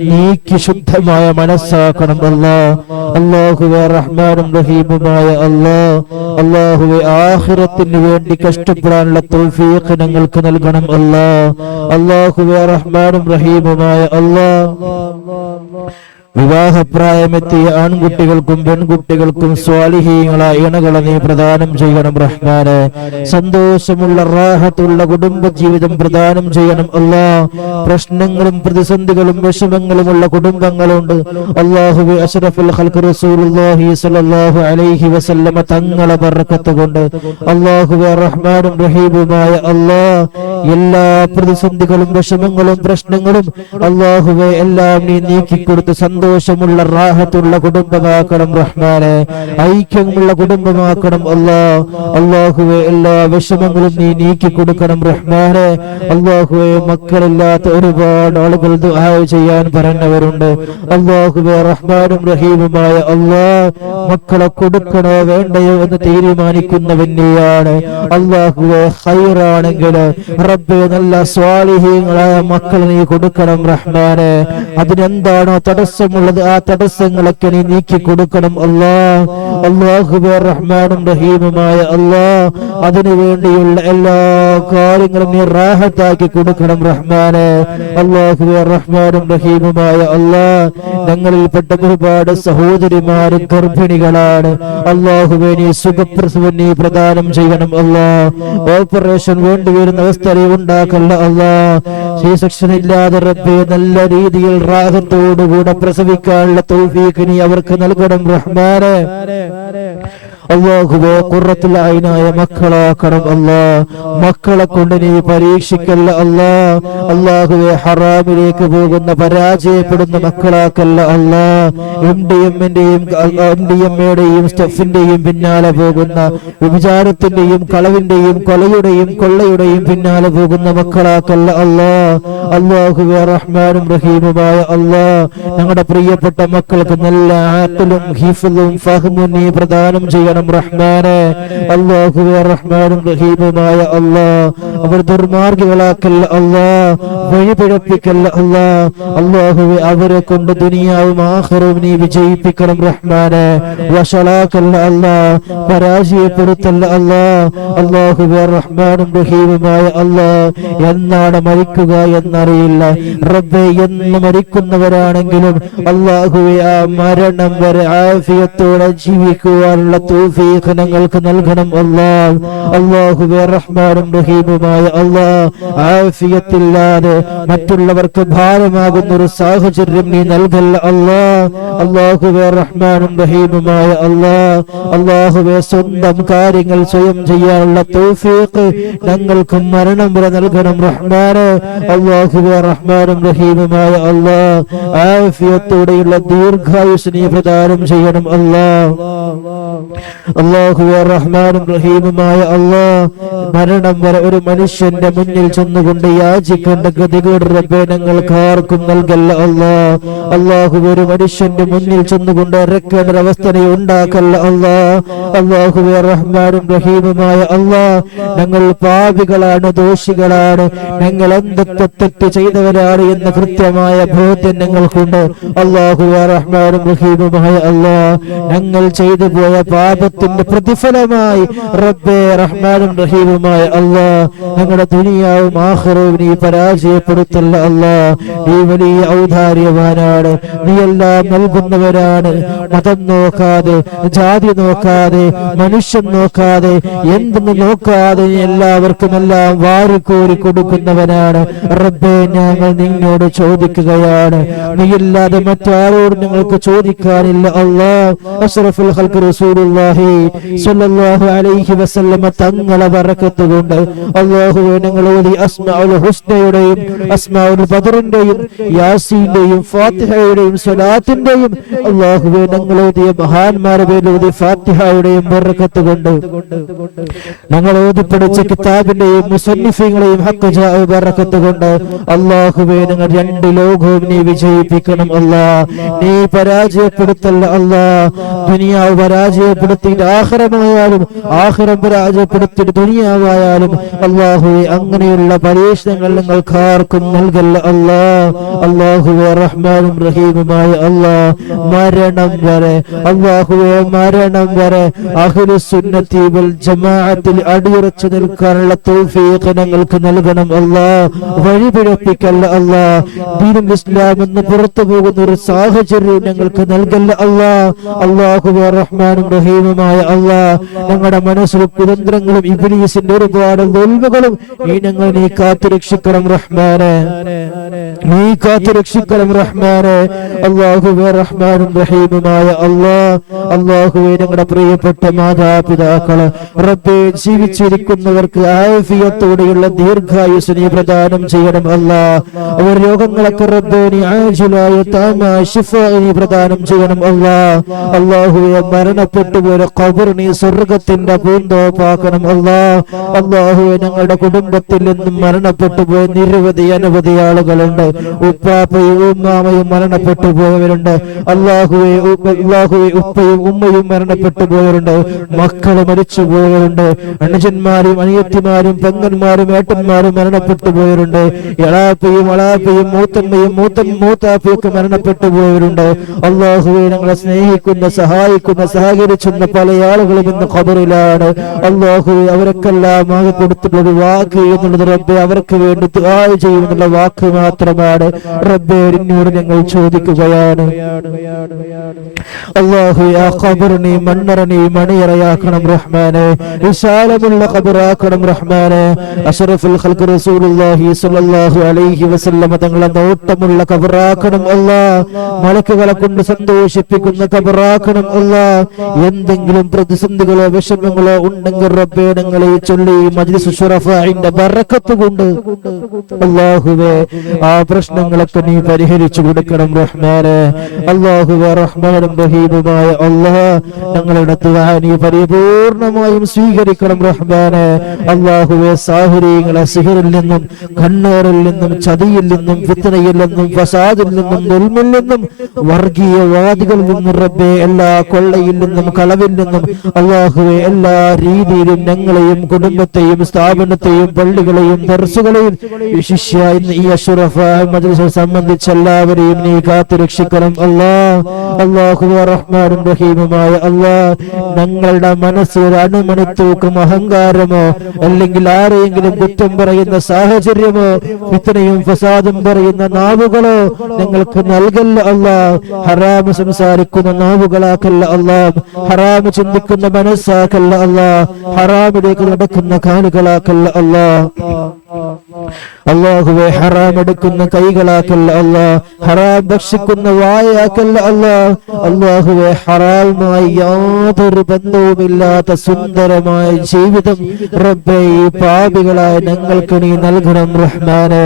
നീക്കി ശുദ്ധമായ മനസ്സാക്കണം അല്ലാഹ്. അല്ലാഹുവേ റഹ്മാനും റഹീമുമായ അല്ലാഹ്, അല്ലാഹുവേ ആഖിറത്തിന് വേണ്ടി കഷ്ടപ്പെടാനുള്ള തൗഫീഖ് ഞങ്ങൾക്ക് നൽകണം അല്ലാഹ്. അല്ലാഹുവേ റഹ്മാനും റഹീമുമായ അല്ലാഹ്, വിവാഹപ്രായമെത്തിയ ആൺകുട്ടികൾക്കും പെൺകുട്ടികൾക്കും സ്വാലിഹീങ്ങളായ ഇണകളെ നീ പ്രദാനം ചെയ്യണം റഹ്മാനെ. സന്തോഷമുള്ള റാഹത്തുള്ള കുടുംബ ജീവിതം പ്രദാനം ചെയ്യണം അല്ലാഹ്. പ്രശ്നങ്ങളും പ്രതിസന്ധികളും വിഷമങ്ങളുമുള്ള കുടുംബങ്ങളുണ്ട് അല്ലാഹുവേ. അഷ്റഫുൽ ഖൽഖ് റസൂലുള്ളാഹി സ്വല്ലല്ലാഹു അലൈഹി വസല്ലം തങ്ങളെ ബറക്കത്ത് കൊണ്ട് അല്ലാഹുവേ റഹ്മാനും റഹീമുമായ അല്ലാഹ്, എല്ലാ പ്രതിസന്ധികളും വിഷമങ്ങളും പ്രശ്നങ്ങളും അല്ലാഹുവേ എല്ലാം നീ നീക്കിക്കൊടുത്ത് സന്തോഷമുള്ള റാഹത്തുള്ള കുടുംബമാക്കണം റഹ്മാനെ. ഐക്യമുള്ള കുടുംബമാക്കണം അല്ലാഹ്. അല്ലാഹുവേ എല്ലാ വിഷമങ്ങളും നീ നീക്കി കൊടുക്കണം റഹ്മാനെ. അല്ലാഹുവേ മക്കളില്ലാത്ത ഒരുപാട് ആളുകൾ ദുആ ചെയ്യാൻ പറഞ്ഞവരുണ്ട് അല്ലാഹുവേ റഹ്മാനും റഹീമുമായ അല്ലാഹ്. മക്കളെ കൊടുക്കണോ വേണ്ടയോ എന്ന് തീരുമാനിക്കുന്നവൻ നീയാണ് അല്ലാഹുവേ. ഖൈറാണെങ്കിൽ റബ്ബേ നല്ല സ്വാലിഹീങ്ങളായ മക്കൾ നീ കൊടുക്കണം റഹ്മാനെ. അതിനെന്താണോ തടസ്സമുള്ളത് ആ തടസ്സങ്ങളൊക്കെ നീ നീക്കി കൊടുക്കണം അല്ലാഹ്. അല്ലാഹുവേ റഹ്മാനും റഹീമുമായ അല്ലാഹ്, അതിനു വേണ്ടിയുള്ള എല്ലാ കാര്യങ്ങളും നീ റാഹത്താക്കി കൊടുക്കണം റഹ്മാനെ. അല്ലാഹുവേ റഹ്മാനും റഹീമുമായ അല്ലാഹ്, ഞങ്ങളിൽപ്പെട്ട ഒരുപാട് സഹോദരിമാരും ഗർഭിണികളാണ് അല്ലാഹുവേ. നീ സുഖപ്രസവം നീ പ്രദാനം ചെയ്യണം അല്ലാഹ്. ഓപ്പറേഷൻ വേണ്ടി വരുന്ന അവസ്ഥ ഉണ്ടാക്കല്ല അല്ലാഹ്. ശേഷം ഇല്ലാതെ റബ്ബേ നല്ല രീതിയിൽ റാഹത്തോടുകൂടെ പ്രസവിക്കാനുള്ള തൗഫീഖ് നീ അവർക്ക് നൽകണം റഹ്മാനെ. അല്ലാഹുവേ ഖുർറത്തുൽ ഐനായ മക്കളാക്കണം അല്ലാഹ്. മക്കളെ കൊണ്ട് നീ പരീക്ഷിക്കല്ല അല്ലാഹ്. അല്ലാഹുവേ ഹറാമിലേക്ക് പോകുന്ന പരാജയപ്പെടുന്ന മക്കളാക്കല്ല അല്ലാഹ്. എംഡിഎംഎയുടെയും സ്റ്റഫിന്റെയും പിന്നാലെ പോകുന്ന വിചാരത്തിന്റെയും കളവിന്റെയും കൊലയുടെയും കൊള്ളയുടെയും പിന്നാലെ പോകുന്ന മക്കളാക്കല്ല അല്ലാഹ്. അല്ലാഹുവേ റഹ്മാനും റഹീമുമായ അല്ലാഹ്, ഞങ്ങളുടെ പ്രിയപ്പെട്ട മക്കൾക്ക് നല്ല ആഖിലും ഹിഫ്ളും ഫഹ്മും നീ പ്രദാനം ചെയ്യണം ചെയ്യണം റഹ്മാനെ. അല്ലാഹുവേ റഹ്മാനും റഹീമുമായ അല്ലാഹ് അവർ ദുർമാർഗികളാക്കല്ല അല്ലാഹ്, വഴിപിഴപ്പിക്കല്ല അല്ലാഹ്. അല്ലാഹുവേ അവരെ കൊണ്ട് ദുനിയാവും ആഖിറവും നീ വിജയിപ്പിക്കണം റഹ്മാനെ. വഷളാക്കല്ല അല്ലാഹ്, പരാജയപ്പെടുത്തല്ല അല്ലാഹ്. അല്ലാഹുവേ റഹ്മാനും റഹീമുമായ അല്ലാഹ് എന്നാണ് മരിക്കുക എന്നറിയില്ല റബ്ബേ. എന്ന് മരിക്കുന്നവരാണെങ്കിലും അല്ലാഹുവേ ആ മരണം വരെ ആഫിയത്തോടെ ജീവിക്കുവാനുള്ള തൗഫീഖ് ഞങ്ങൾക്ക് നൽകണം അല്ലാഹ്. അല്ലാഹുവേ റഹ്മാനും റഹീമുമായ അല്ലാഹ് ആഫിയത്തില്ലാതെ മറ്റുള്ളവർക്ക് ഭാരമാകുന്ന ഒരു സാഹചര്യം നീ നൽകല്ല അല്ലാഹ്. അല്ലാഹുവേ റഹ്മാനും റഹീമുമായ അല്ലാഹ്, അല്ലാഹുവേ സ്വന്തം കാര്യങ്ങൾ സ്വയം ചെയ്യാനുള്ള തൗഫീഖ് ഞങ്ങൾക്ക് മരണം വരെ നൽകണം റഹ്മാനെ. അല്ലാഹുവേ റഹ്മാനും റഹീമുമായ അല്ലാഹ് ആഫിയത്തോടെയുള്ള ദീർഘായുസ് നീ പ്രദാനം ചെയ്യണം അല്ലാഹ്. അല്ലാഹുവേ റഹ്മാനും റഹീമുമായ അല്ലാഹ് മരണം വരെ ഒരു മനുഷ്യന്റെ മുന്നിൽ ചെന്നുകൊണ്ട് യാചിക്കേണ്ട ഗതികേട് റബ്ബേ ഞങ്ങൾക്ക് ആർക്കും നൽകല്ല അല്ലാഹ്. അല്ലാഹുവേ ഒരു മനുഷ്യന്റെ മുന്നിൽ ചെന്നുകൊണ്ട് ഇറക്കേണ്ട അവസ്ഥ നീ ഉണ്ടാക്കല്ല അല്ലാഹ്. അല്ലാഹുവേ റഹ്മാനും റഹീമുമായ അല്ലാഹ് ഞങ്ങൾ പാപികളാണ്, ദോഷികളാണ്, ഞങ്ങൾ എന്തൊക്കെ തെറ്റ് ചെയ്തവരാണ് എന്ന കൃത്യമായ ബോധ്യം ഞങ്ങൾക്കുണ്ട്. അല്ലാഹുവേ റഹ്മാനും റഹീമുമായ അല്ലാഹ് ഞങ്ങൾ ചെയ്തു പോയ പാപത്തിന്റെ പ്രതിഫലമായി റബ്ബേ റഹ്മാനും റഹീമുമായ അല്ലാഹ് ഞങ്ങളുടെ ദുനിയാവും ആഖിറവും നീ പരാജയപ്പെടുത്തല്ല അല്ലാഹ്. നീ വലിയ ഔദാര്യവാനാണ്, നീ എല്ലാം നൽകുന്നവരാണ്. മതം നോക്കാതെ, ജാതി നോക്കാതെ, മനുഷ്യൻ നോക്കാതെ, എന്തെന്ന് നോക്കാതെ എല്ലാവർക്കും എല്ലാം വാരിക്കോരി കൊടുക്കുന്നവനാണ് റബ്ബേ. ഞങ്ങൾ നിന്നോട് ചോദിക്കുകയാണ്, നീയില്ലാതെ മറ്റാരോടും ഞങ്ങൾക്ക് ചോദിക്കാനില്ല അല്ലാഹ്. അഷ്റഫുൽ ഖൽഖ് റസൂലുള്ളാഹി സ്വല്ലല്ലാഹു അലൈഹി വസല്ലമ തങ്ങളെ ബറക്കത്ത് കൊണ്ട് അല്ലാഹുവേ ഞങ്ങൾ ഓതി അസ്മാഉൽ ഹുസ്നയുടെയും അസ്മാഉൽ ബദറിന്റെയും യാസീന്റെയും ഫാത്തിഹയുടെയും സ്വലാത്തിന്റെയും അല്ലാഹുവേ ഞങ്ങൾ ഓതിയ മഹാന്മാരുടെ പേരിൽ ഓതി ഫാത്തിഹയുടെയും ബറക്കത്ത് കൊണ്ട് ഞങ്ങൾ ഓതി പഠിച്ച കിതാബിന്റെയും മുസന്നിഫീങ്ങളെയും ഹഖ് ജാ ബറക്കത്ത് കൊണ്ട് അല്ലാഹുവേ ഞങ്ങൾ രണ്ട് ലോകവും നീ വിജയിപ്പിക്കണം അല്ലാഹ്. നീ പരാജയപ്പെടുത്തല്ല അല്ലാഹ്. ദുനിയാവ് പരാജയപ്പെടുത്തിയിട്ട് ആഖിറമായാലും, ആഖിറം പരാജയപ്പെടുത്തിയിട്ട് ദുനിയാവായാലും അല്ലാഹുവേ അങ്ങനെയുള്ള പരീക്ഷണങ്ങൾ ഞങ്ങൾക്ക് ആർക്കും നൽകല്ല അല്ലാഹ്. അല്ലാഹുവേ റഹ്മാനും റഹീമുമായ അല്ലാഹ് മരണം വരെ അല്ലാഹുവേ മരണം വരെ അഹ്ലുസ് സുന്നത്തി വൽ ജമാഅത്തിൽ അടിയുറച്ചു നിൽക്കാനുള്ള തൗഫീഖ് ഞങ്ങൾക്ക് നൽകണം അല്ലാഹ്. വഴിപിഴപ്പിക്കല്ല അല്ലാഹ്. ദീനുൽ ഇസ്ലാം എന്ന് പുറത്തു പോകുന്ന ഒരു സാഹചര്യം ഞങ്ങൾക്ക് നൽകല്ല അല്ലാഹ്. അല്ലാഹുവേ റഹ്മാനും റഹീമുമായ അല്ലാഹ് ഞങ്ങളുടെ മനസ്സിലും കുതന്ത്രങ്ങളും ഇബ്ലീസിന്റെ ഒരുപാട് ദുൽമുകളും നീ കാത്തുരക്ഷിക്കണം റഹ്മാനെ. നീ കാത്തുരക്ഷിക്കണം റഹ്മാനെ. അല്ലാഹുവേ റഹ്മാനും റഹീമുമായ അല്ലാഹ്, അല്ലാഹുവേ ഞങ്ങളുടെ പ്രിയപ്പെട്ട മാതാപിതാക്കള് റബ്ബേ ജീവിച്ചിരിക്കുന്നവർക്ക് ആഫിയത്തോടെയുള്ള ദീർഘായുസ് നീ പ്രദാനം ചെയ്യണം അല്ലാഹ്. അവർ രോഗങ്ങളൊക്കെ റബ്ബേ നീ ആജിലായ താമായ ശിഫാ നീ പ്രദാനം ചെയ്യണം അല്ലാഹ്. അല്ലാഹുവേ മരണപ്പെട്ടു പോയ ഖബർ നീ സ്വർഗ്ഗത്തിന്റെ പൂന്തോപ്പാക്കണം അല്ലാഹ്. അല്ലാഹുവേ ഞങ്ങളുടെ കുടുംബത്തിൽ നിന്നും മരണപ്പെട്ടു പോയ നിരവധി അനവധി ആളുകളുണ്ട്. ഉപ്പാപ്പയും ഉമ്മാമയും മരണപ്പെട്ടു പോയവരുണ്ട്. അല്ലാഹുവേ ഉപ്പയും ഉമ്മയും മരണപ്പെട്ടു പോയവരുണ്ട്. മക്കള് മരിച്ചു പോയവരുണ്ട്. അനുജന്മാരും അനിയത്തിമാരും പെങ്ങന്മാരും ഏട്ടന്മാരും മരണപ്പെട്ടു പോയവരുണ്ട്. എളാപ്പയും അളാപ്പയും മൂത്തമ്മയും മൂത്താപ്പയും ഒക്കെ മരണപ്പെട്ടു പോയവരുണ്ട്. അല്ലാഹുവേ ഞങ്ങളെ സ്നേഹിക്കുന്ന, സഹായിക്കുന്ന, സഹകരിച്ചുന്ന പല ആളുകളും ഇന്ന് ഖബറിലാണ്. അല്ലാഹുവേ അവർക്കെല്ലാം ആകെ കൊടുത്തിട്ടുള്ള വാക്ക് എന്നുള്ളത് റബ്ബേ അവർക്ക് വേണ്ടി ദുആ ചെയ്യുമെന്നുള്ള വാക്ക് മാത്രമാണ് റബ്ബേ എന്നോട് ഞങ്ങൾ ചോദിക്കുകയാണ്. അല്ലാഹുവേ ആ ഖബർ നീ മണ്ണറ നീ മണിയറയാക്കണം റഹ്മാനെ. വിശാലമുള്ള ഖബറാക്കണം റഹ്മാനെ. അഷ്റഫുൽ ഖൽഖ് റസൂലുള്ളാഹി സ്വല്ലല്ലാഹു അലൈഹി വസല്ലമ തങ്ങളെ നോട്ടമുള്ള ഖബറാക്കണം അല്ലാഹ്. മലക്കുകളെ കൊണ്ട് സന്തോഷിപ്പിക്കുന്ന ഖബറാക്കണം അല്ലാഹ്. എന്തെങ്കിലും പ്രതിസന്ധികളോ വിഷമങ്ങളോ ഉണ്ടെങ്കിൽ റബ്ബേ ഞങ്ങളെ ചൊല്ലി മജ്ലിസ് ശുറഫാഇന്റെ ബറക്കത്ത് കൊണ്ട് അല്ലാഹുവേ ആ പ്രശ്നങ്ങളൊക്കെ നീ പരിഹരിച്ചു കൊടുക്കണം റഹ്മാനെ. അല്ലാഹുവേ റഹ്മാനും റഹീമുമായ അല്ലാഹ് ഞങ്ങളുടെ ദുആ നീ പരിപൂർണമായും സ്വീകരിക്കണം റഹ്മാനെ. അല്ലാഹുവേ സാഹിരീങ്ങളെ സിഹറിൽ നിന്നും കണ്ണേറിൽ നിന്നും ചതിയിൽ നിന്നും ഫിത്നയിൽ നിന്നും ഫസാദിൽ നിന്നും ദുൽമിൽ നിന്നും വർഗീയവാദികളിൽ നിന്നും റബ്ബേ എല്ലാ കൊള്ളയിൽ നിന്നും കളവിൽ നിന്നും അല്ലാഹുവേ എല്ലാ രീതിയിലും ഞങ്ങളെയും കുടുംബത്തെയും സ്ഥാപനത്തെയും പള്ളികളെയും ദർസുകളെയും വിശിഷ്യ ഈ അഷ്റഫ മജ്ലിസിനെ സംബന്ധിച്ച് എല്ലാവരെയും നീ കാത്തുരക്ഷിക്കണം അല്ലാഹുവേ റഹ്മാനും റഹീമുമായ അല്ലാഹ് ഞങ്ങളുടെ മനസ്സിൽ അണുമണിത്തൂക്കം അഹങ്കാരമോ അല്ലെങ്കിൽ ആരെയെങ്കിലും കുറ്റം പറയുന്ന സാഹചര്യമോ ഫിത്നയും ഫസാദും പറയുന്ന നാവുകളോ ഞങ്ങൾക്ക് നൽകല്ല അല്ലാഹ്. ഹറാമ് സംസാരിക്കുന്ന നാവുകളാക്കല്ല അല്ലാഹ്, ഹറാമ് ചിന്തിക്കുന്ന മനസ്സാക്കല്ല അല്ലാഹ്, ഹറാമിലേക്ക് നടക്കുന്ന കാലുകളാക്കല്ല അല്ലാഹ്. അല്ലാഹുവേ ഹറാം എടുക്കുന്ന കൈകളാക്കല്ല അല്ലാഹ്, ഹറാം ഭക്ഷിക്കുന്ന വായാക്കല്ല അല്ലാഹ്. അല്ലാഹുവേ ഹറാമുമായി യാതൊരു ബന്ധവുമില്ലാത്ത സുന്ദരമായ ജീവിതം റബ്ബേ ഈ പാപികളായ ഞങ്ങൾക്ക് നീ നൽകണം റഹ്മാനെ.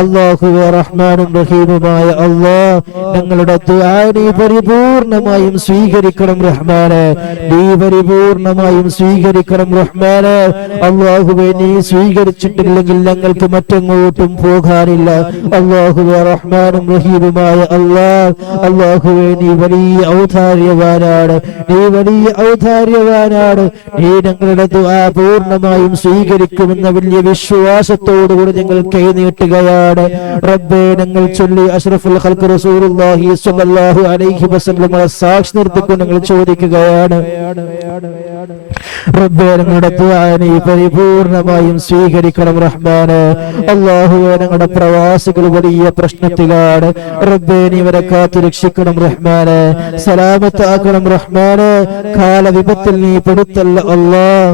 അല്ലാഹുവേ റഹ്മാനും റഹീമുമായ അല്ലാഹ് ഞങ്ങളുടെ ദുആ നീ പരിപൂർണമായും സ്വീകരിക്കണം റഹ്മാനെ. നീ പരിപൂർണമായും സ്വീകരിക്കണം റഹ്മാനെ. അല്ലാഹുവേ നീ സ്വീകരിച്ചിട്ടില്ലെങ്കിൽ ഞങ്ങൾക്ക് മറ്റെങ്ങോട്ടും പോകാനില്ല. അല്ലാഹുവേ റഹ്മാനും റഹീമുമായ അല്ലാഹ് അല്ലാഹുവേ നീ വലിയ ഔദാര്യവാനാണ്, നീ വലിയ ഔദാര്യവാനാണ്. നീ ഞങ്ങളുടെ ദുആ പൂർണ്ണമായും സ്വീകരിക്കുമെന്ന വലിയ വിശ്വാസത്തോടുകൂടി ഞങ്ങൾ കൈനീട്ടുകയാണ് റബ്ബേ. ഞങ്ങൾ ചൊല്ലി അഷ്റഫുൽ ഖൽഖ് റസൂലുള്ളാഹി സ്വല്ലല്ലാഹു അലൈഹി വസല്ലം സാക്ഷി നിർത്തിക്കൊണ്ട് ഞങ്ങൾ ചോദിക്കുകയാണ് റബ്ബേ ഞങ്ങളുടെ ദുആ നീ പരിപൂർണമായും സ്വീകരിക്കണം റഹ്മാനെ. അല്ലാഹുവേ ഞങ്ങളുടെ പ്രവാസികൾ വലിയ പ്രശ്നത്തിലാണ് റബ്ബേ, നീ ഇവരെ കാത്തു രക്ഷിക്കണം റഹ്മാനെ, സലാമത്താക്കണം റഹ്മാനെ. കാലവിപത്തിൽ നീ പെടുത്തല്ല അല്ലാഹ്.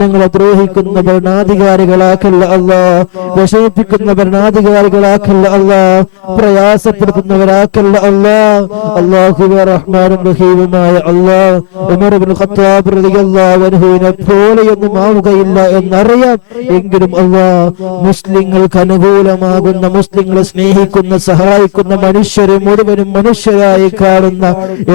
ഞങ്ങളെ ദ്രോഹിക്കുന്ന ഭരണാധികാരികളാക്കല്ല അല്ലാഹ്, വിഷമിപ്പിക്കുന്ന ഭരണാധികാരികളാക്കല്ല അല്ലാഹ്, പ്രയാസപ്പെടുത്തുന്നവരാക്കല്ല അല്ലാഹ്. അല്ലാഹുവേ റഹ്മാനും റഹീമുമായ അല്ലാഹ് ഉമർ ഇബ്നു ഖത്താബ് റളിയല്ലാഹു അൻഹുവിനെ പോലെയൊന്നും ആവുകയില്ല എന്നറിയാം. എങ്കിലും അല്ലാഹ് മുസ്ലിങ്ങൾക്ക് അനുകൂലമാകുന്ന, മുസ്ലിങ്ങളെ സ്നേഹിക്കുന്ന, സഹായിക്കുന്ന മനുഷ്യരെ മുഴുവനും മനുഷ്യരായി കാണുന്ന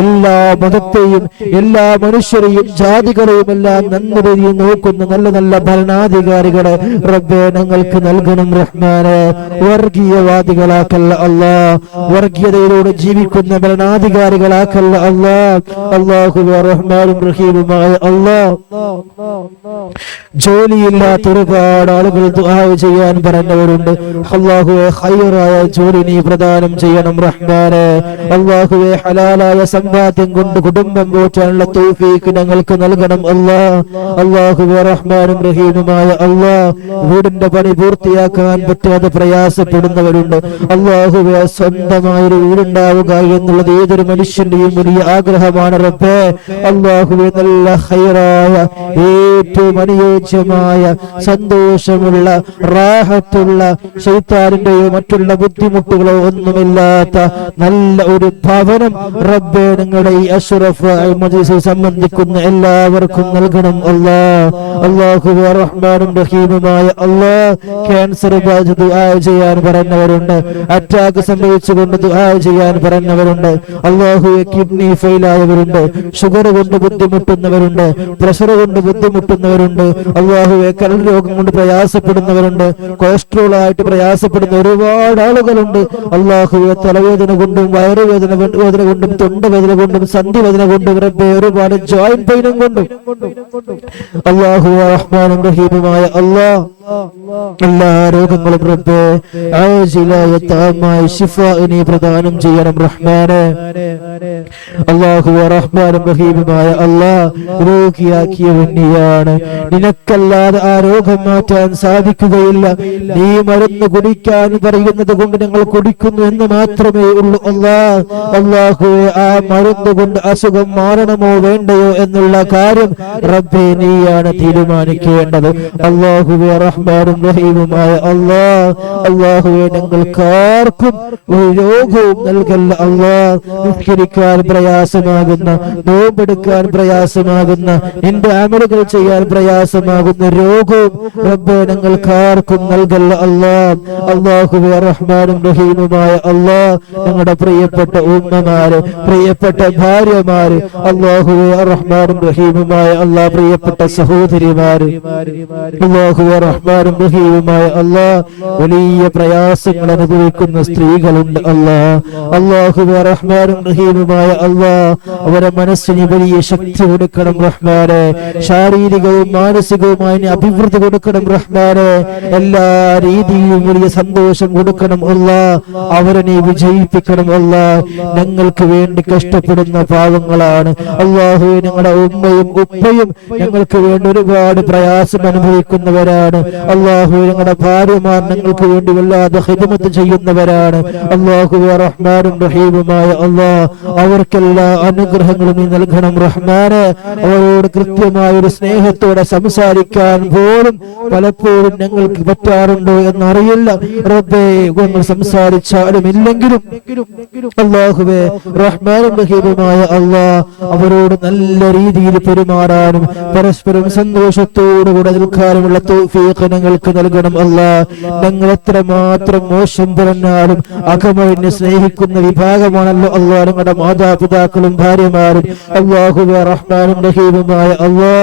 എല്ലാ മതത്തെയും എല്ലാ മനുഷ്യരെയും ജാതികളെയും എല്ലാം നല്ല രീതിയിൽ നോക്കുന്ന നല്ല നല്ല ഭരണാധികാരികളെ റബ്ബേ ഞങ്ങൾക്ക് നൽകണം റഹ്മാനെ. വർഗീയവാദികളാക്കല്ല അല്ലാഹ്, വർഗീയതയിലൂടെ ജീവിക്കുന്ന ഭരണാധികാരികളാക്കല്ല അല്ലാഹ്. അല്ലാഹുവേ റഹ്മാനും റഹീമുമായ അല്ലാഹ് ജോലിയില്ലാത്ത ഒരുപാട് ആളുകൾ ദുആ ചെയ്യാൻ പറഞ്ഞവരുണ്ട്. അല്ലാഹുവേ ഖൈറായ ജോലി നീ പ്രദാനം ചെയ്യണം റഹ്മാനെ. അല്ലാഹുവേ ഹലാലായ സമ്പാദ്യം കൊണ്ട് കുടുംബം പോറ്റാനുള്ള തൗഫീഖ് ഞങ്ങൾക്ക് നൽകണം അല്ലാഹ്. അല്ലാഹുവേ റഹ്മാനും റഹീമുമായ അല്ലാഹ് വീടിന്റെ പണി പൂർത്തിയാക്കാൻ പറ്റാതെ പ്രയാസപ്പെടുന്നവരുണ്ട്. അല്ലാഹുവേ സ്വന്തമായൊരു വീടുണ്ടാവുക എന്നുള്ളത് ഏതൊരു മനുഷ്യന്റെയും വലിയ ആഗ്രഹമാണ് റബ്ബേ. അല്ലാഹുവേ നല്ല ഖൈറായ ഏറ്റവും അനുയോജ്യമായ സന്തോഷമുള്ള റാഹത്തുള്ള ശൈത്താനിന്റെയോ മറ്റുള്ള ബുദ്ധിമുട്ടുകളോ ഒന്നുമില്ലാത്ത നല്ല ഒരു ഭവനം റബ്ബേ ഞങ്ങളുടെ ഈ അഷ്റഫ് മജ്ലിസിൽ സംബന്ധിക്കുന്ന എല്ലാവർക്കും നൽകണം അല്ലാഹ്. അല്ലാഹുവേ റഹ്മാനും റഹീമുമായ അല്ലാഹ് ക്യാൻസർ ബാധിച്ച് ദുആ ചെയ്യാൻ പറഞ്ഞവരുണ്ട്, അറ്റാക്ക് സംഭവിച്ചുകൊണ്ട് ദുആ ചെയ്യാൻ പറഞ്ഞവരുണ്ട്. അല്ലാഹുവേ കിഡ്നി ഫെയിലായവരുണ്ട്, ഷുഗർ കൊണ്ട് ബുദ്ധിമുട്ടുന്നവരുണ്ട്, പ്രഷർ കൊണ്ട് ബുദ്ധിമുട്ടുന്നവരുണ്ട്. അല്ലാഹുവേ കരൾ രോഗം കൊണ്ട് പ്രയാസപ്പെടുന്നവരുണ്ട്, കൊളസ്ട്രോൾ ആയിട്ട് പ്രയാസപ്പെടുന്ന ഒരുപാട് ആളുകളുണ്ട്. അല്ലാഹുവേ തലവേദന കൊണ്ടും വയറുവേദന കൊണ്ടും തൊണ്ടവേദന കൊണ്ടും സന്ധിവേദന കൊണ്ടും റബ്ബേ ഒരുപാട് ജോയിന്റ് പെയിനും കൊണ്ടും അല്ലാഹുവേ റഹ്മാനും റഹീമുമായ അല്ലാഹ് എല്ലാ രോഗങ്ങളും റബ്ബേ ആജിലായ താമായ ശിഫാ നീ പ്രദാനം ചെയ്യണം റഹ്മാനെ. അല്ലാഹുവേ റഹ്മാനും റഹീമുമായ അല്ലാഹ് രോഗിയാക്കിയവൻ നീയാണ്, നിനക്കല്ലാതെ ആ രോഗം മാറ്റാൻ സാധിക്കുകയില്ല. നീ മരുന്ന് കുടിക്കാൻ പറയുന്നത് കൊണ്ട് ഞങ്ങൾ കുടിക്കുന്നു എന്ന് മാത്രമേ ഉള്ളൂ അല്ലാഹ്. അല്ലാഹുവേ ആ മരുന്ന് കൊണ്ട് അസുഖം മാറണമോ വേണ്ടയോ എന്നുള്ള കാര്യം റബ്ബേ നീയാണ് തീരുമാനിക്കേണ്ടത്. അല്ലാഹുവേ റഹ്മാനും റഹീമുമായ അല്ലാഹ് അല്ലാഹുവേ ഞങ്ങൾക്കാർക്കും ഒരു രോഗവും നൽകല്ല അല്ലാഹ്. നിസ്കരിക്കാൻ പ്രയാസമാകുന്ന, നോമ്പെടുക്കാൻ പ്രയാസമാകുന്ന, നിന്റെ അമലുകൾ ചെയ്യാൻ പ്രയാസമാകുന്ന രോഗവും റബ്ബേ ഞങ്ങൾക്കാർക്കും ആർക്കും നൽകല്ല അല്ലാ. അല്ലാഹുവേ റഹ്മാനും റഹീമുമായ അല്ലാ, ഞങ്ങളുടെ പ്രിയപ്പെട്ട ഉമ്മമാര്, പ്രിയപ്പെട്ട ഭാര്യമാര്, അല്ലാഹുവേ റഹ്മാനും റഹീമുമായ അല്ലാ, പ്രിയപ്പെട്ട സഹോദരിമാര്, അല്ലാഹുവേ റഹ്മാനും റഹീമുമായ അല്ലാ, വലിയ പ്രയാസങ്ങൾ അനുഭവിക്കുന്ന സ്ത്രീകളുണ്ട് അല്ലാ. അല്ലാഹുവേ റഹ്മാനും റഹീമുമായ അല്ലാ, അവരെ മനസ്സിന് വലിയ ശക്തി കൊടുക്കണം റഹ്മാനെ. ശാരീരികവും മാനസികവുമായ അഭിവൃദ്ധി കൊടുക്കണം റഹ്മാനെ. എല്ലാ രീതിയിലും വലിയ സന്തോഷം കൊടുക്കണം അല്ലാ. അവരെ നീ വിജയിപ്പിക്കണം അല്ലാ. ഞങ്ങൾക്ക് വേണ്ടി കഷ്ടപ്പെടുന്ന പാവങ്ങളാണ് അല്ലാഹു. ഞങ്ങളുടെ ഉമ്മയും ഉപ്പയും ഞങ്ങൾക്ക് വേണ്ടി ഒരുപാട് പ്രയാസം അനുഭവിക്കുന്നവരാണ് അല്ലാഹു. ഞങ്ങളുടെ ഭാര്യമാർ ഞങ്ങൾക്ക് വേണ്ടി വല്ലാതെ ഖിദ്മത്ത് ചെയ്യുന്നവരാണ് അല്ലാഹു. റഹ്മാനും റഹീമുമായ അല്ലാ, അവർക്കെല്ലാ അനുഗ്രഹങ്ങളും നീ നൽകണം റഹ്മാനെ. അവരോട് കൃത്യമായ ഒരു സ്നേഹത്തോടെ സംസാരിക്കാൻ പോലും പലപ്പോഴും ഞങ്ങൾക്ക് പറ്റാറുണ്ടോ എന്നറിയില്ല റബ്ബേ. ഞങ്ങൾ സംസാരിച്ചാലും ഇല്ലെങ്കിലും അല്ലാഹുവേ റഹ്മാനും റഹീമുമായ അല്ലാ, അവരോട് നല്ല രീതിയിൽ പെരുമാറാനും പരസ്പരം സന്തോഷത്തോടുകൂടെ നിൽക്കാനുമുള്ള തൗഫീഖ് ഞങ്ങൾക്ക് നൽകണം അല്ലാ. ഞങ്ങൾ എത്രമാത്രം മോശം പറഞ്ഞാലും അകമഴിഞ്ഞ് സ്നേഹിക്കുന്ന വിഭാഗമാണല്ലോ അല്ലാ ഞങ്ങളുടെ മാതാപിതാക്കളും ഭാര്യമാരും. അല്ലാഹുവേ റഹ്മാനും റഹീമുമായ അല്ലാ,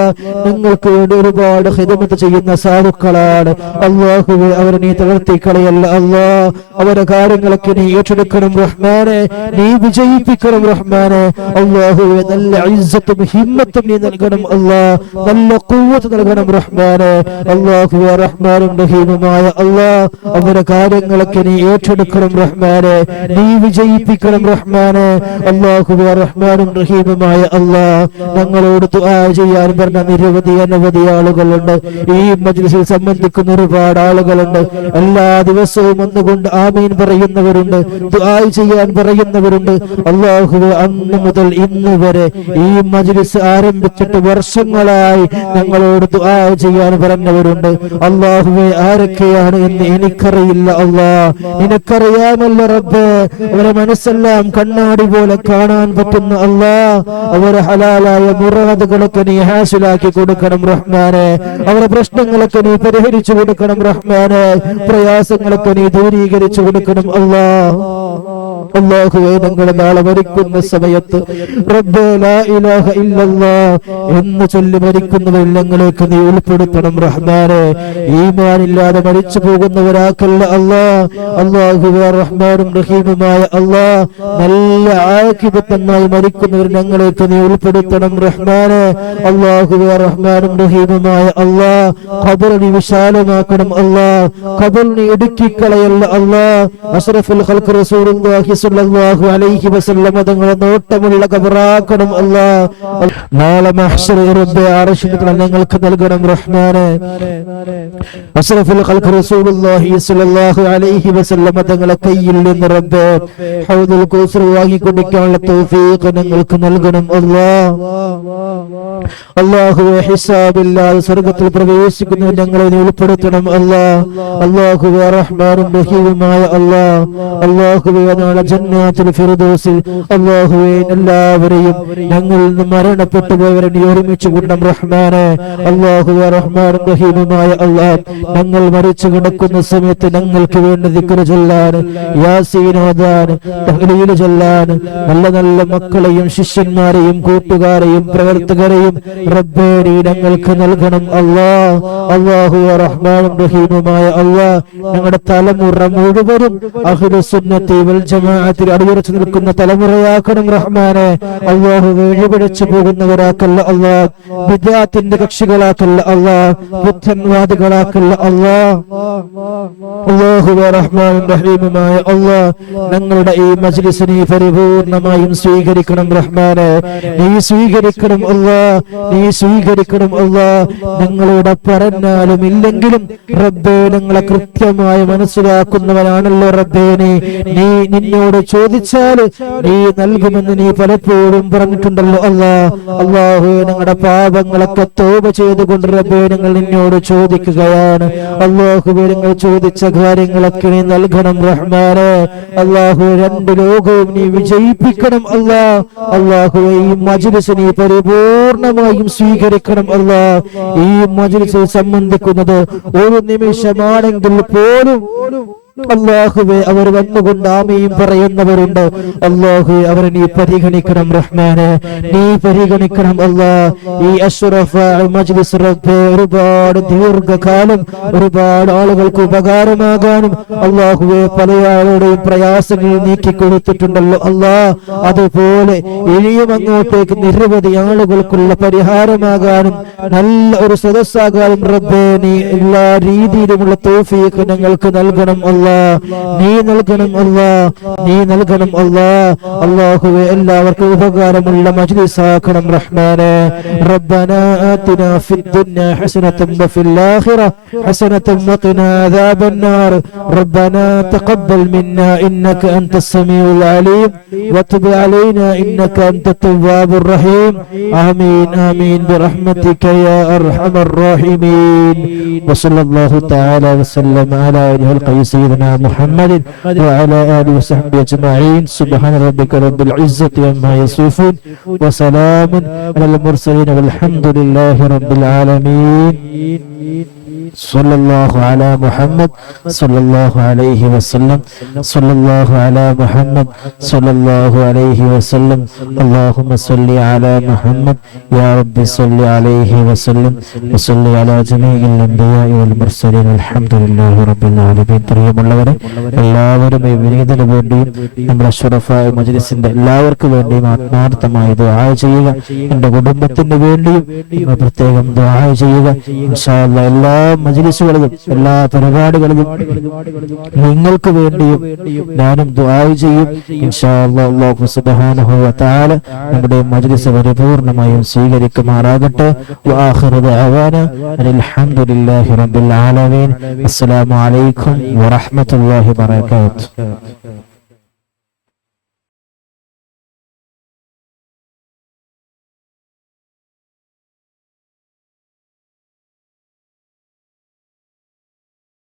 ഞങ്ങൾക്ക് വേണ്ടി ഒരുപാട് ഖിദ്മത്ത് ചെയ്യുന്ന സാധുക്കളാണ് അല്ലാഹുവേ. അവരെ നീ തളർത്തിക്കളയല്ല അല്ലാ. അവരുടെ കാര്യങ്ങളൊക്കെ നീ ഏറ്റെടുക്കണം റഹ്മാനെ. നീ വിജയിപ്പിക്കണം റഹ്മാനെ. അല്ലാഹുവേ നല്ല ഇസ്സത്തും ഹിമ്മത്തും നീ നൽകണം അല്ലാ. നല്ല ഖുവ്വത്ത് നൽകണം റഹ്മാനെ. അല്ലാഹുവേ റഹ്മാനും റഹീമുമായ അല്ലാ, അവരുടെ കാര്യങ്ങളൊക്കെ നീ ഏറ്റെടുക്കണം റഹ്മാനെ. നീ വിജയിപ്പിക്കണം റഹ്മാനെ. അല്ലാഹുവേ റഹ്മാനും റഹീമുമായ അല്ലാ, ഞങ്ങളോട് ദുആ ചെയ്യാൻ പറഞ്ഞ നിരവധി അനവധി ആളുകളുണ്ട്. ഈ മജ്ലിസിൽ സംബന്ധിക്കുന്ന ഒരുപാട് ആളുകളുണ്ട്. എല്ലാ ദിവസവും ഒന്നുകൊണ്ട് ആമീൻ പറയുന്നവരുണ്ട്, ദുആ ചെയ്യാൻ പറയുന്നവരുണ്ട്. അല്ലാഹുവേ അന്ന് മുതൽ ഇന്ന് വരെ ഈ മജ്ലിസ് ആരംഭിച്ചിട്ട് വർഷങ്ങളായി ഞങ്ങളോട് ദുആ ചെയ്യാൻ പറഞ്ഞവരുണ്ട്. അല്ലാഹുവേ ആരൊക്കെയാണ് എന്ന് എനിക്കറിയില്ല അല്ലാ, നിനക്കറിയാമല്ലോ റബ്ബേ. അവരെ മനസ്സെല്ലാം കണ്ണാടി പോലെ കാണാൻ പറ്റുന്ന അല്ലാ, അവരെ ഹലാലായ മുറാദുകളൊക്കെ നീ ഹാസിലാക്കി കൊടുക്കണം റഹ്മാനെ. അവരുടെ പ്രശ്നങ്ങളൊക്കെ നീ പരിഹരിച്ചു കൊടുക്കണം റഹ്മാനെ. പ്രയാസങ്ങളൊക്കെ നീ ദൂരീകരിച്ചു കൊടുക്കണം അല്ലാ. അല്ലാഹുവേ ഞങ്ങൾ നാളെ മരിക്കുന്ന സമയത്ത് റബ്ബേ ലാ ഇലാഹ ഇല്ലല്ലാഹ് എന്ന് ചൊല്ലി മരിക്കുന്നവരിൽ ഞങ്ങൾക്ക് നീ ഉൾപ്പെടുത്തണം റഹ്മാനെ. ഈമാനില്ലാതെ മരിച്ചു പോകുന്നവരാക്കല്ല അല്ലാ. അല്ലാഹുവേ റഹ്മാനും റഹീമുമായ അല്ലാ, നല്ല ആഖിബത്തായി മരിക്കുന്നവർ ഞങ്ങൾക്ക് നീ ഉൾപ്പെടുത്തണം റഹ്മാനെ. അല്ലാഹുവേ റഹ്മാനും റഹീമുമായ അല്ലാ, ഖബർ നീ വിശാലമാക്കണം അല്ലാ. ഖബർ നീ ഇടുക്കിക്കളയല്ല അല്ലാ. അഷ്റഫുൽ ഖൽഖ് റസൂലുള്ളാഹി സ്വല്ലല്ലാഹു അലൈഹി വസല്ലം തങ്ങളുടെ നോട്ടമുള്ള ഖബറാക്കണം അല്ലാ. നാളെ മഹ്ശറിൽ റബ്ബേ അർശിൽ ഞങ്ങൾക്ക് നൽകണം റഹ്മാനെ. അഷ്റഫുൽ ഖൽഖ് റസൂലുള്ളാഹി സ്വല്ലല്ലാഹു അലൈഹി വസല്ലം തങ്ങളുടെ കയ്യിൽ നിന്ന് റബ്ബേ ഹൗദുൽ കൗസർ വാങ്ങി കുടിക്കാനുള്ള തൗഫീഖ് ഞങ്ങൾക്ക് നൽകണം അല്ലാ. അല്ലാഹുവേ ഹിസാബില്ലാതെ സ്വർഗ്ഗത്തിൽ പ്രവേശിക്കുന്ന ഞങ്ങളെ നീ ഉൾപ്പെടുത്തണം അല്ലാ. അല്ലാഹുവേ റഹ്മാനും റഹീമുമായ അല്ലാ, അല്ലാഹുവേ നാളെ ജന്നാത്തുൽ ഫിർദൗസിൽ അല്ലാഹുവേ എല്ലാവരെയും ഞങ്ങളിൽ നിന്ന് മരണപ്പെട്ടു പോയവരെ നീ ഒരുമിച്ച് കൂട്ടണം റഹ്മാനെ. അല്ലാഹുവേ റഹ്മാനും റഹീമുമായ അല്ലാ, ഞങ്ങൾ മരിച്ചു കിടക്കുന്ന സമയത്ത് ഞങ്ങൾക്ക് വേണ്ടി ദിക്ർ ചൊല്ലാൻ, യാസീൻ ഓതാൻ, തഹ്ലീൽ ചൊല്ലാൻ നല്ല നല്ല മക്കളെയും ശിഷ്യന്മാരെയും കൂട്ടുകാരെയും പ്രവർത്തകരെയും റബ്ബേ നീ ഞങ്ങൾക്ക് നൽകണം അല്ലാ. അല്ലാഹുവേ റഹ്മാനും റഹീമുമായ അല്ലാ, ഞങ്ങളുടെ തലമുറ മുഴുവനും അഹ്ലുസുന്നത്തി വൽ ജമാഅത്തിൽ അടിയുറച്ചു നിൽക്കുന്ന തലമുറയാക്കണം റഹ്മാനെ. അല്ലാഹുവേ വഴിപിഴച്ചു പോകുന്നവരാക്കല്ല അല്ലാ, ബിദ്അത്തിന്റെ കക്ഷികളാക്കല്ല അല്ലാ, ബുദ്ധൻവാദികളാക്കല്ല അല്ലാ. അല്ലാഹുവേ റഹ്മാനും റഹീമുമായ അല്ലാ, ഞങ്ങളുടെ ഈ മജ്ലിസ് നീ പരിപൂർണമായും സ്വീകരിക്കണം റഹ്മാനെ. നീ സ്വീകരിക്കണം അല്ലാ, നീ സ്വീകരിക്കണം അല്ലാ. ഞങ്ങളോട് പറഞ്ഞാലും ഇല്ലെങ്കിലും റബ്ബേ ഞങ്ങളെ കൃത്യമായി മനസ്സിലാക്കുന്നവനാണല്ലോ റബ്ബേ. നീ നിന്നോട് ചോദിച്ചാൽ നീ നൽകുമെന്ന് നീ പലപ്പോഴും പറഞ്ഞിട്ടുണ്ടല്ലോ അല്ലാ. അല്ലാഹു ഞങ്ങളുടെ പാപങ്ങളൊക്കെ തൗബ ചെയ്തുകൊണ്ട് റബ്ബേ ഞങ്ങൾ നിന്നോട് ചോദിക്കുകയാണ്. അല്ലാഹുവേ ഞങ്ങൾ ചോദിച്ച കാര്യങ്ങളൊക്കെ നീ നൽകണം റഹ്മാനെ. അല്ലാഹു രണ്ട് ലോകവും നീ വിജയിപ്പിക്കണം അല്ലാ. അല്ലാഹുവേ ഈ മജ്ലിസ് നീ പരിപൂർണ പരിപൂർണമായും സ്വീകരിക്കണം അല്ലാഹ്. ഈ മജ്‌ലിസിൽ സംബന്ധിക്കുന്നത് ഒരു നിമിഷമാണെങ്കിൽ പോലും അല്ലാഹുവേ അവർ വന്നുകൊണ്ട് ആമീൻ പറയുന്നവരുണ്ട്. അല്ലാഹുവേ അവരെ നീ പരിഗണിക്കണം റഹ്മാനെ, നീ പരിഗണിക്കണം അല്ലാഹ്. ഈ അഷ്റഫ മജ്‌ലിസ് റബ്ബേ ഒരുപാട് ദീർഘകാലം ഒരുപാട് ആളുകൾക്ക് ഉപകാരമാകാനും അല്ലാഹുവേ പല ആളുകളുടെയും പ്രയാസങ്ങൾ നീക്കി കൊടുത്തിട്ടുണ്ടല്ലോ അല്ലാഹ്. അതുപോലെ ഇനിയും അങ്ങോട്ടേക്ക് നിരവധി ആളുകൾക്കുള്ള പരിഹാരമാകാനും നല്ല ഒരു സദസ്സാകാനും റബ്ബേ നീ എല്ലാ രീതിയിലുമുള്ള തൗഫീഖ് ഞങ്ങൾക്ക് നൽകണം അല്ലാഹ്. നീ നൽകണം അല്ലാഹ്, നീ നൽകണം അല്ലാഹ്. അല്ലാഹുവേ എല്ലാവർക്കും ഉപകാരമുള്ള മജ്‌ലിസാക്കണം റഹ്മാനെ. റബ്ബനാ ആതിനാ ഫിദ് ദുനിയാ ഹസനതൻ വഫിൽ ആഖിറ ഹസനതൻ വഖിനാ അദാബന്നാർ. റബ്ബനാ തഖബ്ബൽ മിന്നാ ഇന്നക അൻതസ് സമീഉൽ അലീം വതുബ് അലൈനാ ഇന്നക അൻതത് തവ്വാബുർ റഹീം. ആമീൻ ആമീൻ ബിറഹ്മതിക യാ അർഹമർ റഹീമീൻ. വസല്ലല്ലാഹു തആല വസല്ലമ അലാ അലിഹിൽ ഖൈസീദന محمد وعلى آله وصحبه أجمعين. سبحان ربك رب العزة عما يصفون وسلام على المرسلين والحمد لله رب العالمين. صلى الله على محمد صلى الله عليه وسلم. صلى الله على محمد صلى الله عليه وسلم. اللهم صل على محمد يا رب صل عليه وسلم وصل على جميع الأنبياء والمرسلين والحمد لله رب العالمين. പ്രിയമുള്ളവരെ, എല്ലാവരും ഈ വിനീതന് വേണ്ടിയും നമ്മുടെ അഷ്റഫായ മജ്‌ലിസിന്റെ എല്ലാവർക്കും വേണ്ടിയും ആത്മാർത്ഥമായി ദുആ ചെയ്യുക. എന്റെ കുടുംബത്തിന് വേണ്ടിയും നിങ്ങൾ പ്രത്യേകം ദുആ ചെയ്യുക. ഇൻഷാ അല്ലാഹ് എല്ലാ മജ്‌ലിസുകളിലും എല്ലാ പരിപാടികളിലും നിങ്ങൾക്ക് വേണ്ടിയും ഞാനും ദുആ ചെയ്യും ഇൻഷാ അല്ലാഹ്. അല്ലാഹു സുബ്ഹാനഹു വ തആല നമ്മുടെ മജ്‌ലിസ് പരിപൂർണമായും സ്വീകരിക്കുമാറാകട്ടെ. വആഖിറു ദഅവാനാ അൽഹംദുലില്ലാഹി റബ്ബിൽ ആലമീൻ. അസ്സലാമു അലൈക്കും വറഹ്മത്തുള്ളാഹി വബറകാതുഹു.